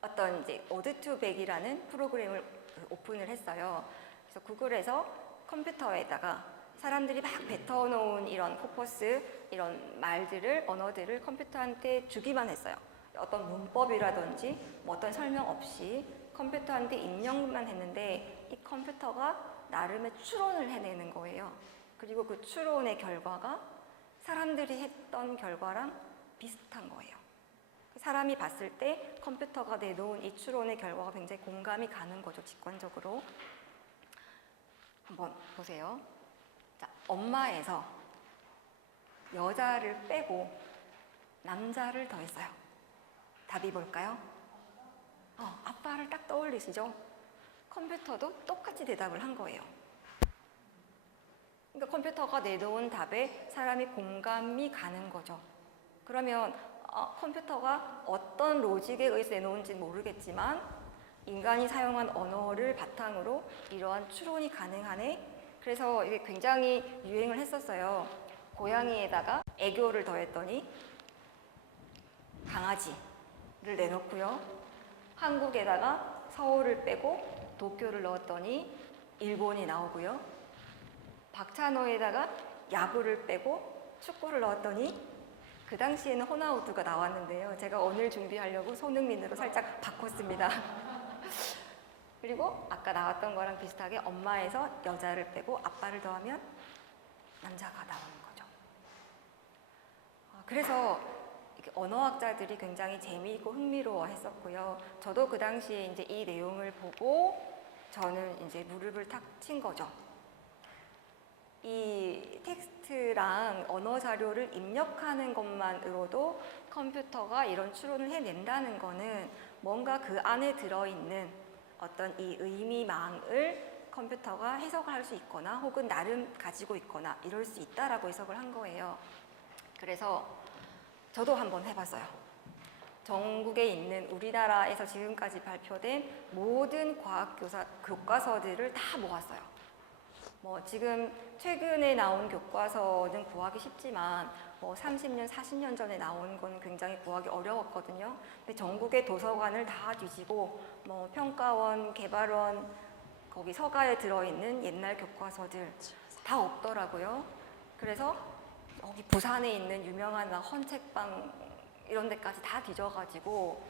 어떤 이제 오드2백이라는 프로그램을 오픈을 했어요. 그래서 구글에서 컴퓨터에다가 사람들이 막 뱉어놓은 이런 코퍼스, 이런 언어들을 컴퓨터한테 주기만 했어요. 어떤 문법이라든지 뭐 어떤 설명 없이 컴퓨터한테 입력만 했는데 이 컴퓨터가 나름의 추론을 해내는 거예요. 그리고 그 추론의 결과가 사람들이 했던 결과랑 비슷한 거예요. 사람이 봤을 때 컴퓨터가 내놓은 이 추론의 결과가 굉장히 공감이 가는 거죠, 직관적으로. 한번 보세요. 자, 엄마에서 여자를 빼고 남자를 더했어요. 답이 뭘까요? 아빠를 딱 떠올리시죠? 컴퓨터도 똑같이 대답을 한 거예요. 그러니까 컴퓨터가 내놓은 답에 사람이 공감이 가는 거죠. 그러면 컴퓨터가 어떤 로직에 의해서 내놓은지는 모르겠지만 인간이 사용한 언어를 바탕으로 이러한 추론이 가능하네. 그래서 이게 굉장히 유행을 했었어요. 고양이에다가 애교를 더했더니 강아지를 내놓고요. 한국에다가 서울을 빼고 도쿄를 넣었더니 일본이 나오고요. 박찬호에다가 야구를 빼고 축구를 넣었더니 그 당시에는 호나우두가 나왔는데요. 제가 오늘 준비하려고 손흥민으로 살짝 바꿨습니다. 그리고 아까 나왔던 거랑 비슷하게 엄마에서 여자를 빼고 아빠를 더하면 남자가 나오는 거죠. 그래서 언어학자들이 굉장히 재미있고 흥미로워 했었고요. 저도 그 당시에 이제 이 내용을 보고 저는 이제 무릎을 탁 친 거죠. 이 텍스트랑 언어 자료를 입력하는 것만으로도 컴퓨터가 이런 추론을 해낸다는 거는 뭔가 그 안에 들어있는 어떤 이 의미망을 컴퓨터가 해석을 할 수 있거나 혹은 나름 가지고 있거나 이럴 수 있다라고 해석을 한 거예요. 그래서 저도 한번 해봤어요. 전국에 있는 우리나라에서 지금까지 발표된 모든 과학 교과서들을 다 모았어요. 뭐 지금 최근에 나온 교과서는 구하기 쉽지만 뭐 30년, 40년 전에 나온 건 굉장히 구하기 어려웠거든요. 근데 전국의 도서관을 다 뒤지고 뭐 평가원, 개발원, 거기 서가에 들어있는 옛날 교과서들 다 없더라고요. 그래서 여기 부산에 있는 유명한 헌책방 이런 데까지 다 뒤져가지고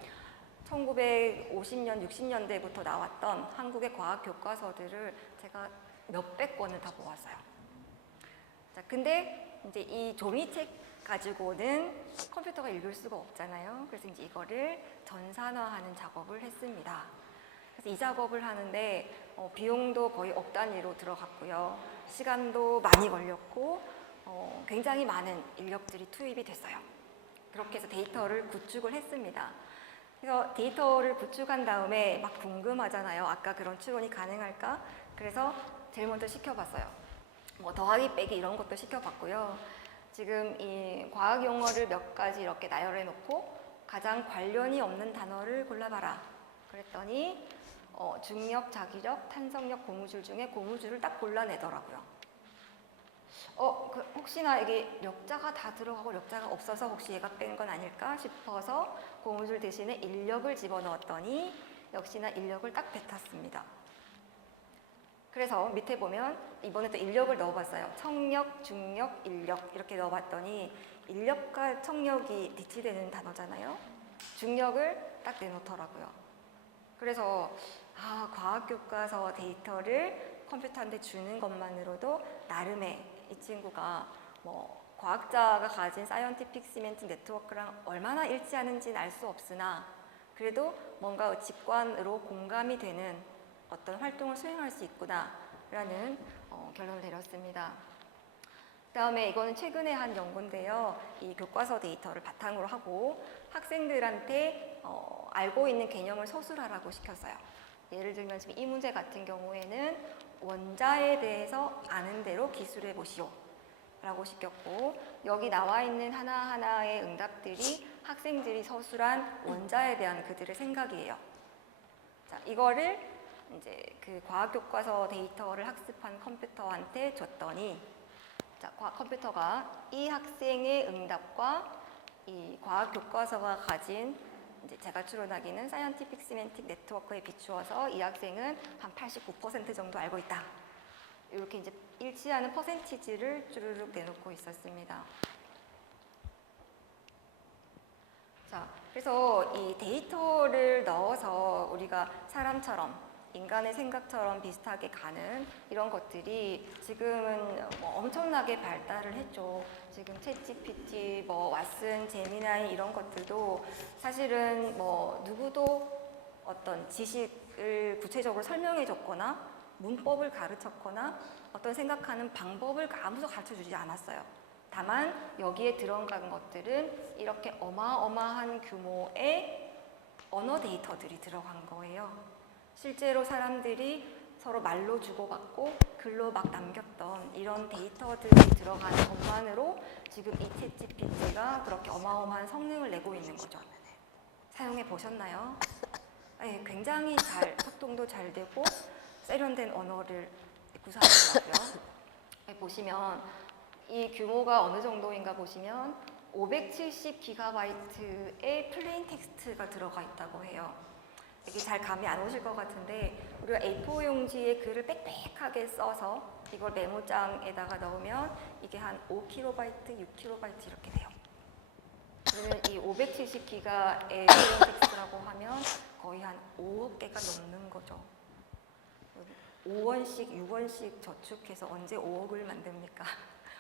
1950년, 60년대부터 나왔던 한국의 과학 교과서들을 제가 몇백 권을 다 모았어요. 자, 근데 이제 이 종이책 가지고는 컴퓨터가 읽을 수가 없잖아요. 그래서 이제 이거를 전산화하는 작업을 했습니다. 그래서 이 작업을 하는데 비용도 거의 억 단위로 들어갔고요. 시간도 많이 걸렸고 굉장히 많은 인력들이 투입이 됐어요. 그렇게 해서 데이터를 구축을 했습니다. 그래서 데이터를 구축한 다음에 막 궁금하잖아요. 아까 그런 추론이 가능할까? 그래서 제일 먼저 시켜봤어요. 뭐 더하기 빼기 이런 것도 시켜봤고요. 지금 이 과학 용어를 몇 가지 이렇게 나열해 놓고 가장 관련이 없는 단어를 골라봐라. 그랬더니 중력, 자기력, 탄성력, 고무줄 중에 고무줄을 딱 골라내더라고요. 혹시나 이게 력자가 다 들어가고 력자가 없어서 혹시 얘가 뺀 건 아닐까 싶어서 고무줄 대신에 인력을 집어넣었더니 역시나 인력을 딱 뱉었습니다. 그래서 밑에 보면 이번에 또 인력을 넣어봤어요. 청력, 중력, 인력 이렇게 넣어봤더니 인력과 청력이 대치되는 단어잖아요. 중력을 딱 내놓더라고요. 그래서 과학교과서 데이터를 컴퓨터한테 주는 것만으로도 나름의 이 친구가 뭐 과학자가 가진 사이언티픽 시멘틱 네트워크랑 얼마나 일치하는지는 알 수 없으나 그래도 뭔가 직관으로 공감이 되는 어떤 활동을 수행할 수 있구나라는 결론을 내렸습니다. 그다음에 이거는 최근에 한 연구인데요. 이 교과서 데이터를 바탕으로 하고 학생들한테 알고 있는 개념을 서술하라고 시켰어요. 예를 들면 지금 이 문제 같은 경우에는 원자에 대해서 아는 대로 기술해 보시오 라고 시켰고 여기 나와 있는 하나하나의 응답들이 학생들이 서술한 원자에 대한 그들의 생각이에요. 자, 이거를 이제 그 과학교과서 데이터를 학습한 컴퓨터한테 줬더니 자, 컴퓨터가 이 학생의 응답과 이 과학교과서가 가진 이제 제가 추론하기는 사이언티픽 시멘틱 네트워크에 비추어서 이 학생은 한 89% 정도 알고 있다. 이렇게 이제 일치하는 퍼센티지를 쭈르륵 내놓고 있었습니다. 자, 그래서 이 데이터를 넣어서 우리가 사람처럼 인간의 생각처럼 비슷하게 가는 이런 것들이 지금은 뭐 엄청나게 발달을 했죠. 지금 챗GPT, 뭐 왓슨, 제미나이 이런 것들도 사실은 뭐 누구도 어떤 지식을 구체적으로 설명해 줬거나 문법을 가르쳤거나 어떤 생각하는 방법을 아무도 가르쳐 주지 않았어요. 다만 여기에 들어간 것들은 이렇게 어마어마한 규모의 언어 데이터들이 들어간 거예요. 실제로 사람들이 서로 말로 주고받고 글로 막 남겼던 이런 데이터들이 들어가는 것만으로 지금 이 챗GPT가 그렇게 어마어마한 성능을 내고 있는 거죠. 사용해 보셨나요? 네, 굉장히 잘 소통도 잘 되고 세련된 언어를 구사하더라고요. 보시면 이 규모가 어느 정도인가 보시면 570GB의 플레인 텍스트가 들어가 있다고 해요. 이게 잘 감이 안 오실 것 같은데 우리가 A4 용지에 글을 빽빽하게 써서 이걸 메모장에다가 넣으면 이게 한 5KB, 6KB 이렇게 돼요. 그러면 이 570GB의 플레인 텍스트라고 하면 거의 한 5억 개가 넘는 거죠. 5원씩, 6원씩 저축해서 언제 5억을 만듭니까?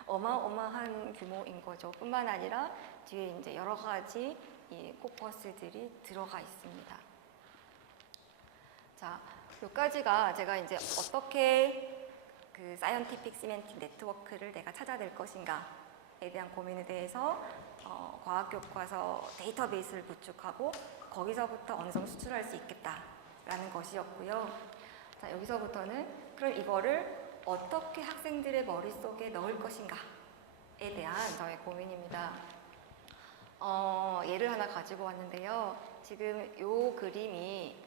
어마어마한 규모인 거죠. 뿐만 아니라 뒤에 이제 여러 가지 이 코퍼스들이 들어가 있습니다. 자, 여기까지가 제가 이제 어떻게 그 사이언티픽 시멘틱 네트워크를 내가 찾아낼 것인가에 대한 고민에 대해서 과학교과서 데이터베이스를 구축하고 거기서부터 어느 정도 수출할 수 있겠다라는 것이었고요. 자, 여기서부터는 그럼 이거를 어떻게 학생들의 머릿속에 넣을 것인가에 대한 저의 고민입니다. 예를 하나 가지고 왔는데요. 지금 이 그림이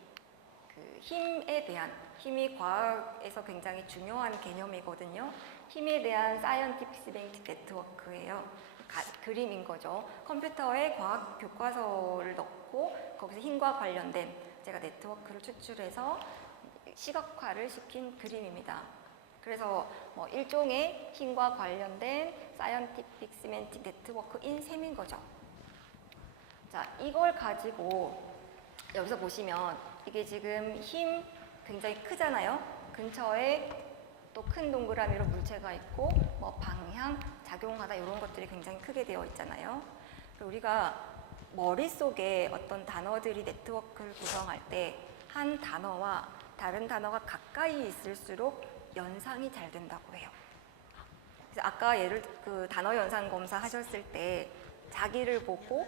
그 힘이 과학에서 굉장히 중요한 개념이거든요. 힘에 대한 사이언티픽 시멘틱 네트워크예요. 그림인 거죠. 컴퓨터에 과학 교과서를 넣고 거기서 힘과 관련된 제가 네트워크를 추출해서 시각화를 시킨 그림입니다. 그래서 뭐 일종의 힘과 관련된 사이언티픽 시멘틱 네트워크인 셈인 거죠. 자, 이걸 가지고 여기서 보시면 이게 지금 힘 굉장히 크잖아요. 근처에 또 큰 동그라미로 물체가 있고 뭐 방향, 작용하다 이런 것들이 굉장히 크게 되어 있잖아요. 우리가 머릿속에 어떤 단어들이 네트워크를 구성할 때 한 단어와 다른 단어가 가까이 있을수록 연상이 잘 된다고 해요. 그래서 아까 그 단어 연상 검사 하셨을 때 자기를 보고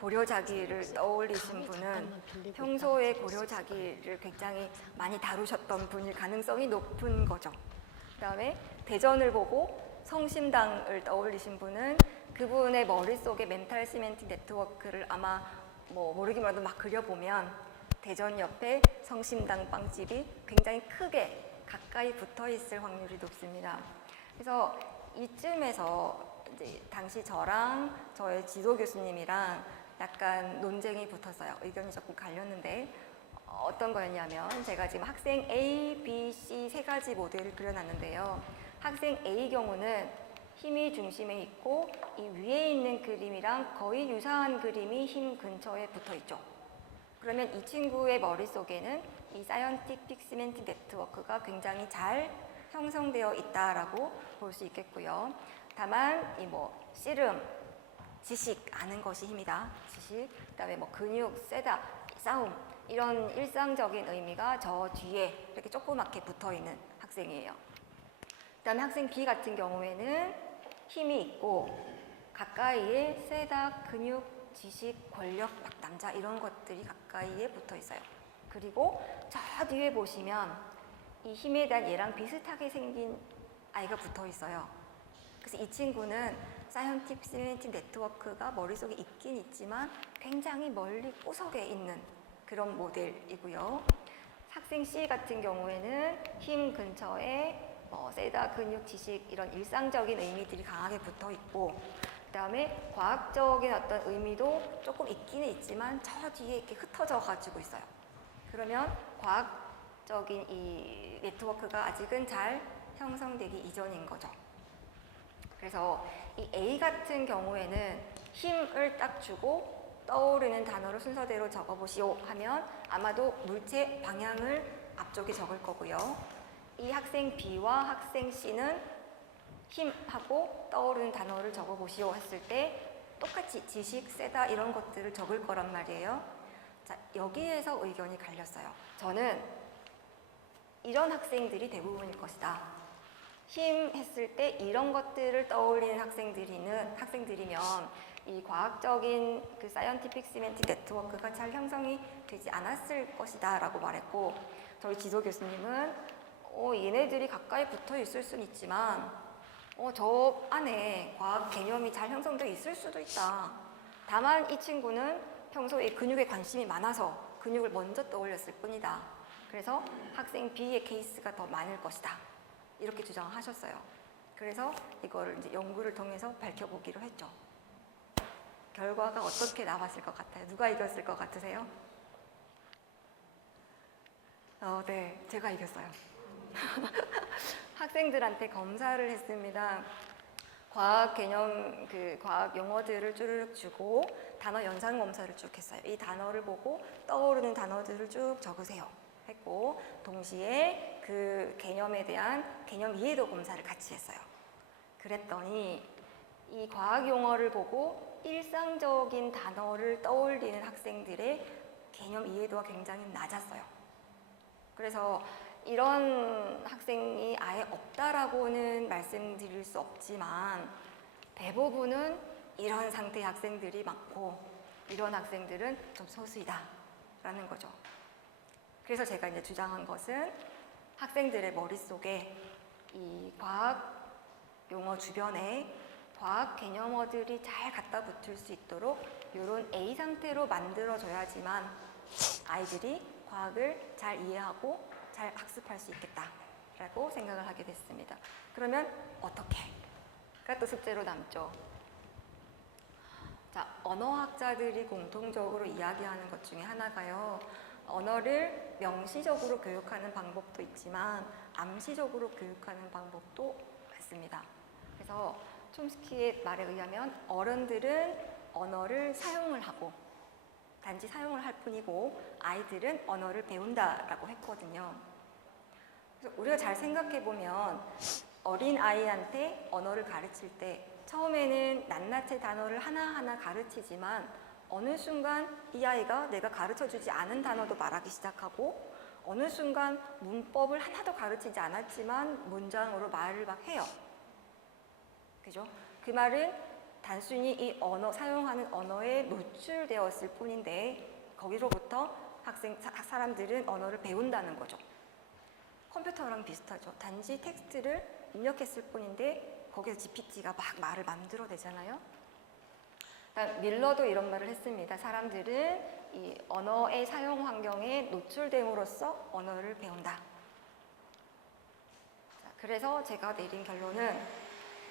고려자기를 떠올리신 분은 평소에 고려자기를 굉장히 많이 다루셨던 분일 가능성이 높은 거죠. 그다음에 대전을 보고 성심당을 떠올리신 분은 그분의 머릿속에 멘탈 시멘팅 네트워크를 아마 뭐 모르긴 몰라도 막 그려보면 대전 옆에 성심당 빵집이 굉장히 크게 가까이 붙어 있을 확률이 높습니다. 그래서 이쯤에서 이제 당시 저랑 저의 지도 교수님이랑 약간 논쟁이 붙었어요. 의견이 조금 갈렸는데 어떤 거였냐면 제가 지금 학생 A, B, C 세 가지 모델을 그려놨는데요. 학생 A 경우는 힘이 중심에 있고 이 위에 있는 그림이랑 거의 유사한 그림이 힘 근처에 붙어 있죠. 그러면 이 친구의 머릿속에는 이 사이언틱 픽스멘트 네트워크가 굉장히 잘 형성되어 있다라고 볼 수 있겠고요. 다만 이 뭐 씨름, 지식, 아는 것이 힘이다. 지식, 그다음에 뭐 근육, 세다, 싸움 이런 일상적인 의미가 저 뒤에 이렇게 조그맣게 붙어 있는 학생이에요. 그다음에 학생 B 같은 경우에는 힘이 있고 가까이에 세다, 근육, 지식, 권력, 막 남자 이런 것들이 가까이에 붙어 있어요. 그리고 저 뒤에 보시면 이 힘에 대한 얘랑 비슷하게 생긴 아이가 붙어 있어요. 그래서 이 친구는 사이언틱 시멘틱 네트워크가 머릿속에 있긴 있지만 굉장히 멀리 구석에 있는 그런 모델이고요. 학생 C 같은 경우에는 힘 근처에 세다, 근육, 지식 이런 일상적인 의미들이 강하게 붙어 있고 그다음에 과학적인 어떤 의미도 조금 있기는 있지만 저 뒤에 이렇게 흩어져 가지고 있어요. 그러면 과학적인 이 네트워크가 아직은 잘 형성되기 이전인 거죠. 그래서 이 A 같은 경우에는 힘을 딱 주고 떠오르는 단어를 순서대로 적어보시오 하면 아마도 물체 방향을 앞쪽에 적을 거고요. 이 학생 B와 학생 C는 힘하고 떠오르는 단어를 적어보시오 했을 때 똑같이 지식, 세다 이런 것들을 적을 거란 말이에요. 자, 여기에서 의견이 갈렸어요. 저는 이런 학생들이 대부분일 것이다. 힘 했을 때 이런 것들을 떠올리는 학생들이면 이 과학적인 그 사이언티픽 시멘틱 네트워크가 잘 형성이 되지 않았을 것이다 라고 말했고 저희 지도 교수님은 얘네들이 가까이 붙어 있을 수는 있지만 저 안에 과학 개념이 잘 형성되어 있을 수도 있다. 다만 이 친구는 평소에 근육에 관심이 많아서 근육을 먼저 떠올렸을 뿐이다. 그래서 학생 B의 케이스가 더 많을 것이다. 이렇게 주장하셨어요. 그래서 이거를 이제 연구를 통해서 밝혀보기로 했죠. 결과가 어떻게 나왔을 것 같아요? 누가 이겼을 것 같으세요? 네, 제가 이겼어요. 학생들한테 검사를 했습니다. 과학 개념, 과학 용어들을 쭈르륵 주고 단어 연상 검사를 쭉 했어요. 이 단어를 보고 떠오르는 단어들을 쭉 적으세요. 했고 동시에 그 개념에 대한 개념 이해도 검사를 같이 했어요. 그랬더니 이 과학 용어를 보고 일상적인 단어를 떠올리는 학생들의 개념 이해도가 굉장히 낮았어요. 그래서 이런 학생이 아예 없다라고는 말씀드릴 수 없지만 대부분은 이런 상태의 학생들이 많고 이런 학생들은 좀 소수이다 라는 거죠. 그래서 제가 이제 주장한 것은 학생들의 머릿속에 이 과학 용어 주변에 과학 개념어들이 잘 갖다 붙을 수 있도록 이런 A 상태로 만들어줘야지만 아이들이 과학을 잘 이해하고 잘 학습할 수 있겠다라고 생각을 하게 됐습니다. 그러면 어떻게? 가 또 숙제로 남죠. 자, 언어학자들이 공통적으로 이야기하는 것 중에 하나가요. 언어를 명시적으로 교육하는 방법도 있지만 암시적으로 교육하는 방법도 많습니다. 그래서 촘스키의 말에 의하면 어른들은 언어를 사용을 하고 단지 사용을 할 뿐이고 아이들은 언어를 배운다라고 했거든요. 그래서 우리가 잘 생각해 보면 어린 아이한테 언어를 가르칠 때 처음에는 낱낱이 단어를 하나하나 가르치지만 어느 순간 이 아이가 내가 가르쳐주지 않은 단어도 말하기 시작하고 어느 순간 문법을 하나도 가르치지 않았지만 문장으로 말을 막 해요. 그죠? 그 말은 단순히 이 언어, 사용하는 언어에 노출되었을 뿐인데 거기로부터 사람들은 언어를 배운다는 거죠. 컴퓨터랑 비슷하죠. 단지 텍스트를 입력했을 뿐인데 거기서 GPT가 막 말을 만들어내잖아요. 밀러도 이런 말을 했습니다. 사람들은 이 언어의 사용 환경에 노출됨으로써 언어를 배운다. 그래서 제가 내린 결론은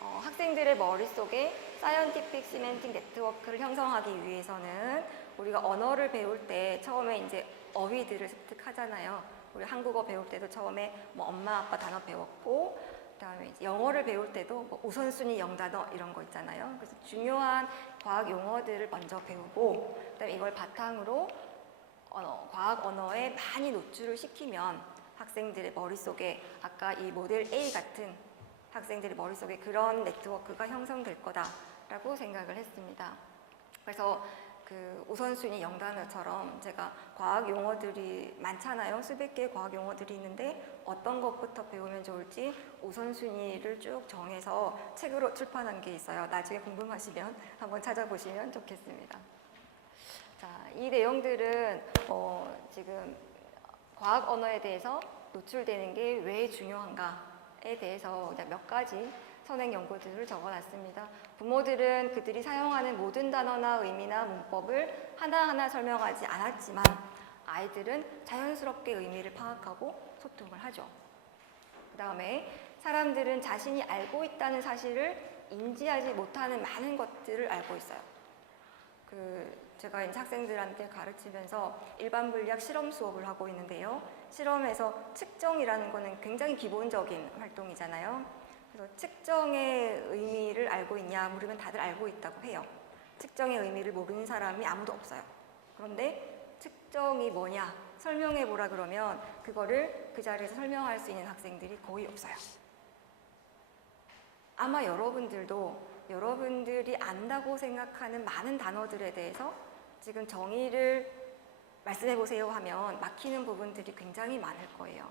학생들의 머릿속에 사이언티픽 시멘틱 네트워크를 형성하기 위해서는 우리가 언어를 배울 때 처음에 이제 어휘들을 습득하잖아요. 우리 한국어 배울 때도 처음에 뭐 엄마 아빠 단어 배웠고, 그다음에 이제 영어를 배울 때도 뭐 우선순위 영단어 이런 거 있잖아요. 그래서 중요한 과학 용어들을 먼저 배우고, 그다음에 이걸 바탕으로 과학 언어에 많이 노출을 시키면 학생들의 머릿속에 아까 이 모델 A 같은 학생들의 머릿속에 그런 네트워크가 형성될 거다라고 생각을 했습니다. 그래서 그 우선순위 영단어처럼 제가 과학 용어들이 많잖아요. 수백 개의 과학 용어들이 있는데 어떤 것부터 배우면 좋을지 우선순위를 쭉 정해서 책으로 출판한 게 있어요. 나중에 궁금하시면 한번 찾아보시면 좋겠습니다. 자, 이 내용들은 지금 과학 언어에 대해서 노출되는 게 왜 중요한가에 대해서 그냥 몇 가지 선행 연구들을 적어놨습니다. 부모들은 그들이 사용하는 모든 단어나 의미나 문법을 하나하나 설명하지 않았지만 아이들은 자연스럽게 의미를 파악하고 소통을 하죠. 그 다음에 사람들은 자신이 알고 있다는 사실을 인지하지 못하는 많은 것들을 알고 있어요. 제가 이제 학생들한테 가르치면서 일반 물리학 실험 수업을 하고 있는데요. 실험에서 측정이라는 거는 굉장히 기본적인 활동이잖아요. 그래서 측정의 의미를 알고 있냐 물으면 다들 알고 있다고 해요. 측정의 의미를 모르는 사람이 아무도 없어요. 그런데 측정이 뭐냐 설명해 보라 그러면 그거를 그 자리에서 설명할 수 있는 학생들이 거의 없어요. 아마 여러분들이 안다고 생각하는 많은 단어들에 대해서 지금 정의를 말씀해 보세요 하면 막히는 부분들이 굉장히 많을 거예요.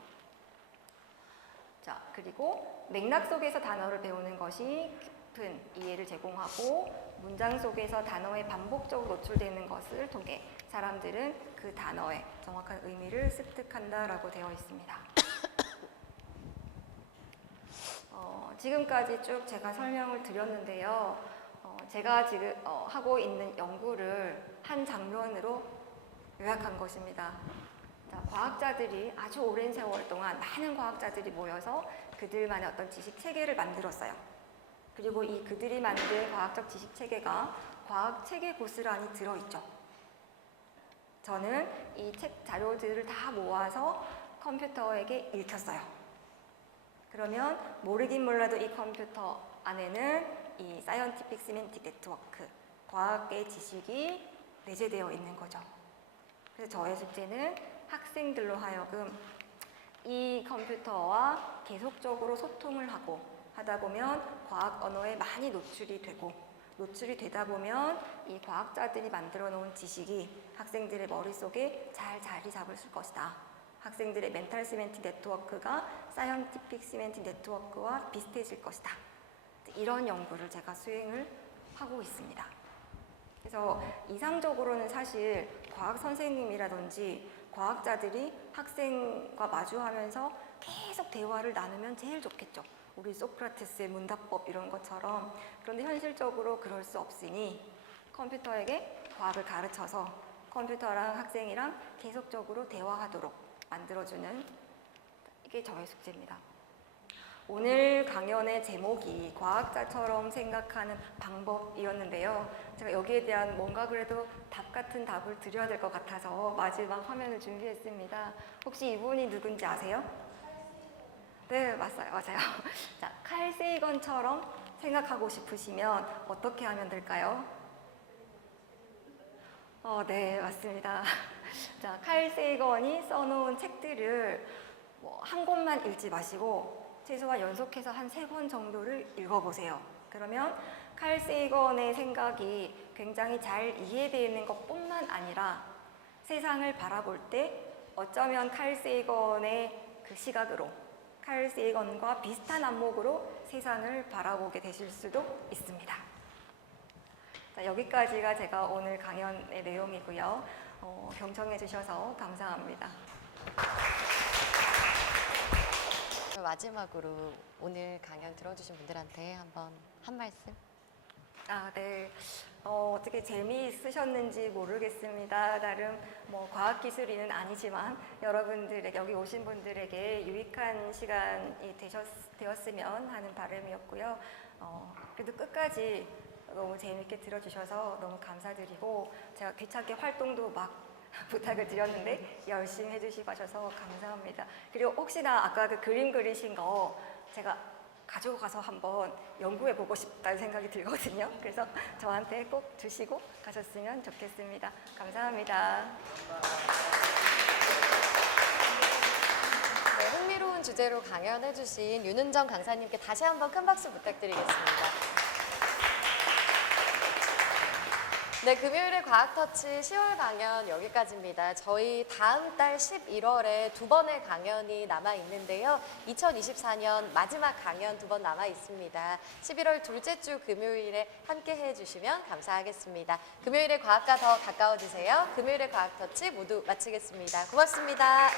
자, 그리고 맥락 속에서 단어를 배우는 것이 깊은 이해를 제공하고 문장 속에서 단어에 반복적으로 노출되는 것을 통해 사람들은 그 단어의 정확한 의미를 습득한다라고 되어 있습니다. 지금까지 쭉 제가 설명을 드렸는데요. 제가 지금 하고 있는 연구를 한 장면으로 요약한 것입니다. 자, 과학자들이 아주 오랜 세월 동안 많은 과학자들이 모여서 그들만의 어떤 지식 체계를 만들었어요. 그리고 이 그들이 만든 과학적 지식 체계가 과학 체계 고스란히 들어있죠. 저는 이 책 자료들을 다 모아서 컴퓨터에게 읽혔어요. 그러면 모르긴 몰라도 이 컴퓨터 안에는 이 사이언티픽 시멘틱 네트워크, 과학의 지식이 내재되어 있는 거죠. 그래서 저의 숙제는 학생들로 하여금 이 컴퓨터와 계속적으로 소통을 하다 보면 과학 언어에 많이 노출이 되다 보면 이 과학자들이 만들어 놓은 지식이 학생들의 머릿속에 잘 자리 잡을 것이다. 학생들의 멘탈 시멘틱 네트워크가 사이언티픽 시멘틱 네트워크와 비슷해질 것이다. 이런 연구를 제가 수행을 하고 있습니다. 그래서 이상적으로는 사실 과학 선생님이라든지 과학자들이 학생과 마주하면서 계속 대화를 나누면 제일 좋겠죠. 우리 소크라테스의 문답법 이런 것처럼. 그런데 현실적으로 그럴 수 없으니 컴퓨터에게 과학을 가르쳐서 컴퓨터랑 학생이랑 계속적으로 대화하도록 만들어주는 이게 저의 숙제입니다. 오늘 강연의 제목이 과학자처럼 생각하는 방법이었는데요. 제가 여기에 대한 뭔가 그래도 답 같은 답을 드려야 될 것 같아서 마지막 화면을 준비했습니다. 혹시 이분이 누군지 아세요? 네, 맞아요. 자, 칼 세이건처럼 생각하고 싶으시면 어떻게 하면 될까요? 네, 맞습니다. 자, 칼 세이건이 써놓은 책들을 한 권만 읽지 마시고 최소한 연속해서 한 3권 정도를 읽어보세요. 그러면 칼 세이건의 생각이 굉장히 잘 이해되는 것뿐만 아니라 세상을 바라볼 때 어쩌면 칼 세이건의 그 시각으로 칼 세이건과 비슷한 안목으로 세상을 바라보게 되실 수도 있습니다. 여기까지가 제가 오늘 강연의 내용이고요. 경청해 주셔서 감사합니다. 마지막으로 오늘 강연 들어주신 분들한테 한번 한 말씀. 네. 어떻게 재미있으셨는지 모르겠습니다. 나름 과학기술인은 아니지만 여러분들에게, 여기 오신 분들에게 유익한 시간이 되었으면 하는 바람이었고요. 그래도 끝까지 너무 재미있게 들어주셔서 너무 감사드리고, 제가 귀찮게 활동도 막 부탁을 드렸는데 열심히 해주시고 하셔서 감사합니다. 그리고 혹시나 아까 그 그림 그리신 거 제가 가지고 가서 한번 연구해 보고 싶다는 생각이 들거든요. 그래서 저한테 꼭 주시고 가셨으면 좋겠습니다. 감사합니다. 네, 흥미로운 주제로 강연해주신 윤은정 강사님께 다시 한번 큰 박수 부탁드리겠습니다. 네, 금요일의 과학터치 10월 강연 여기까지입니다. 저희 다음 달 11월에 두 번의 강연이 남아 있는데요. 2024년 마지막 강연 두 번 남아 있습니다. 11월 둘째 주 금요일에 함께 해주시면 감사하겠습니다. 금요일의 과학과 더 가까워지세요. 금요일의 과학터치 모두 마치겠습니다. 고맙습니다.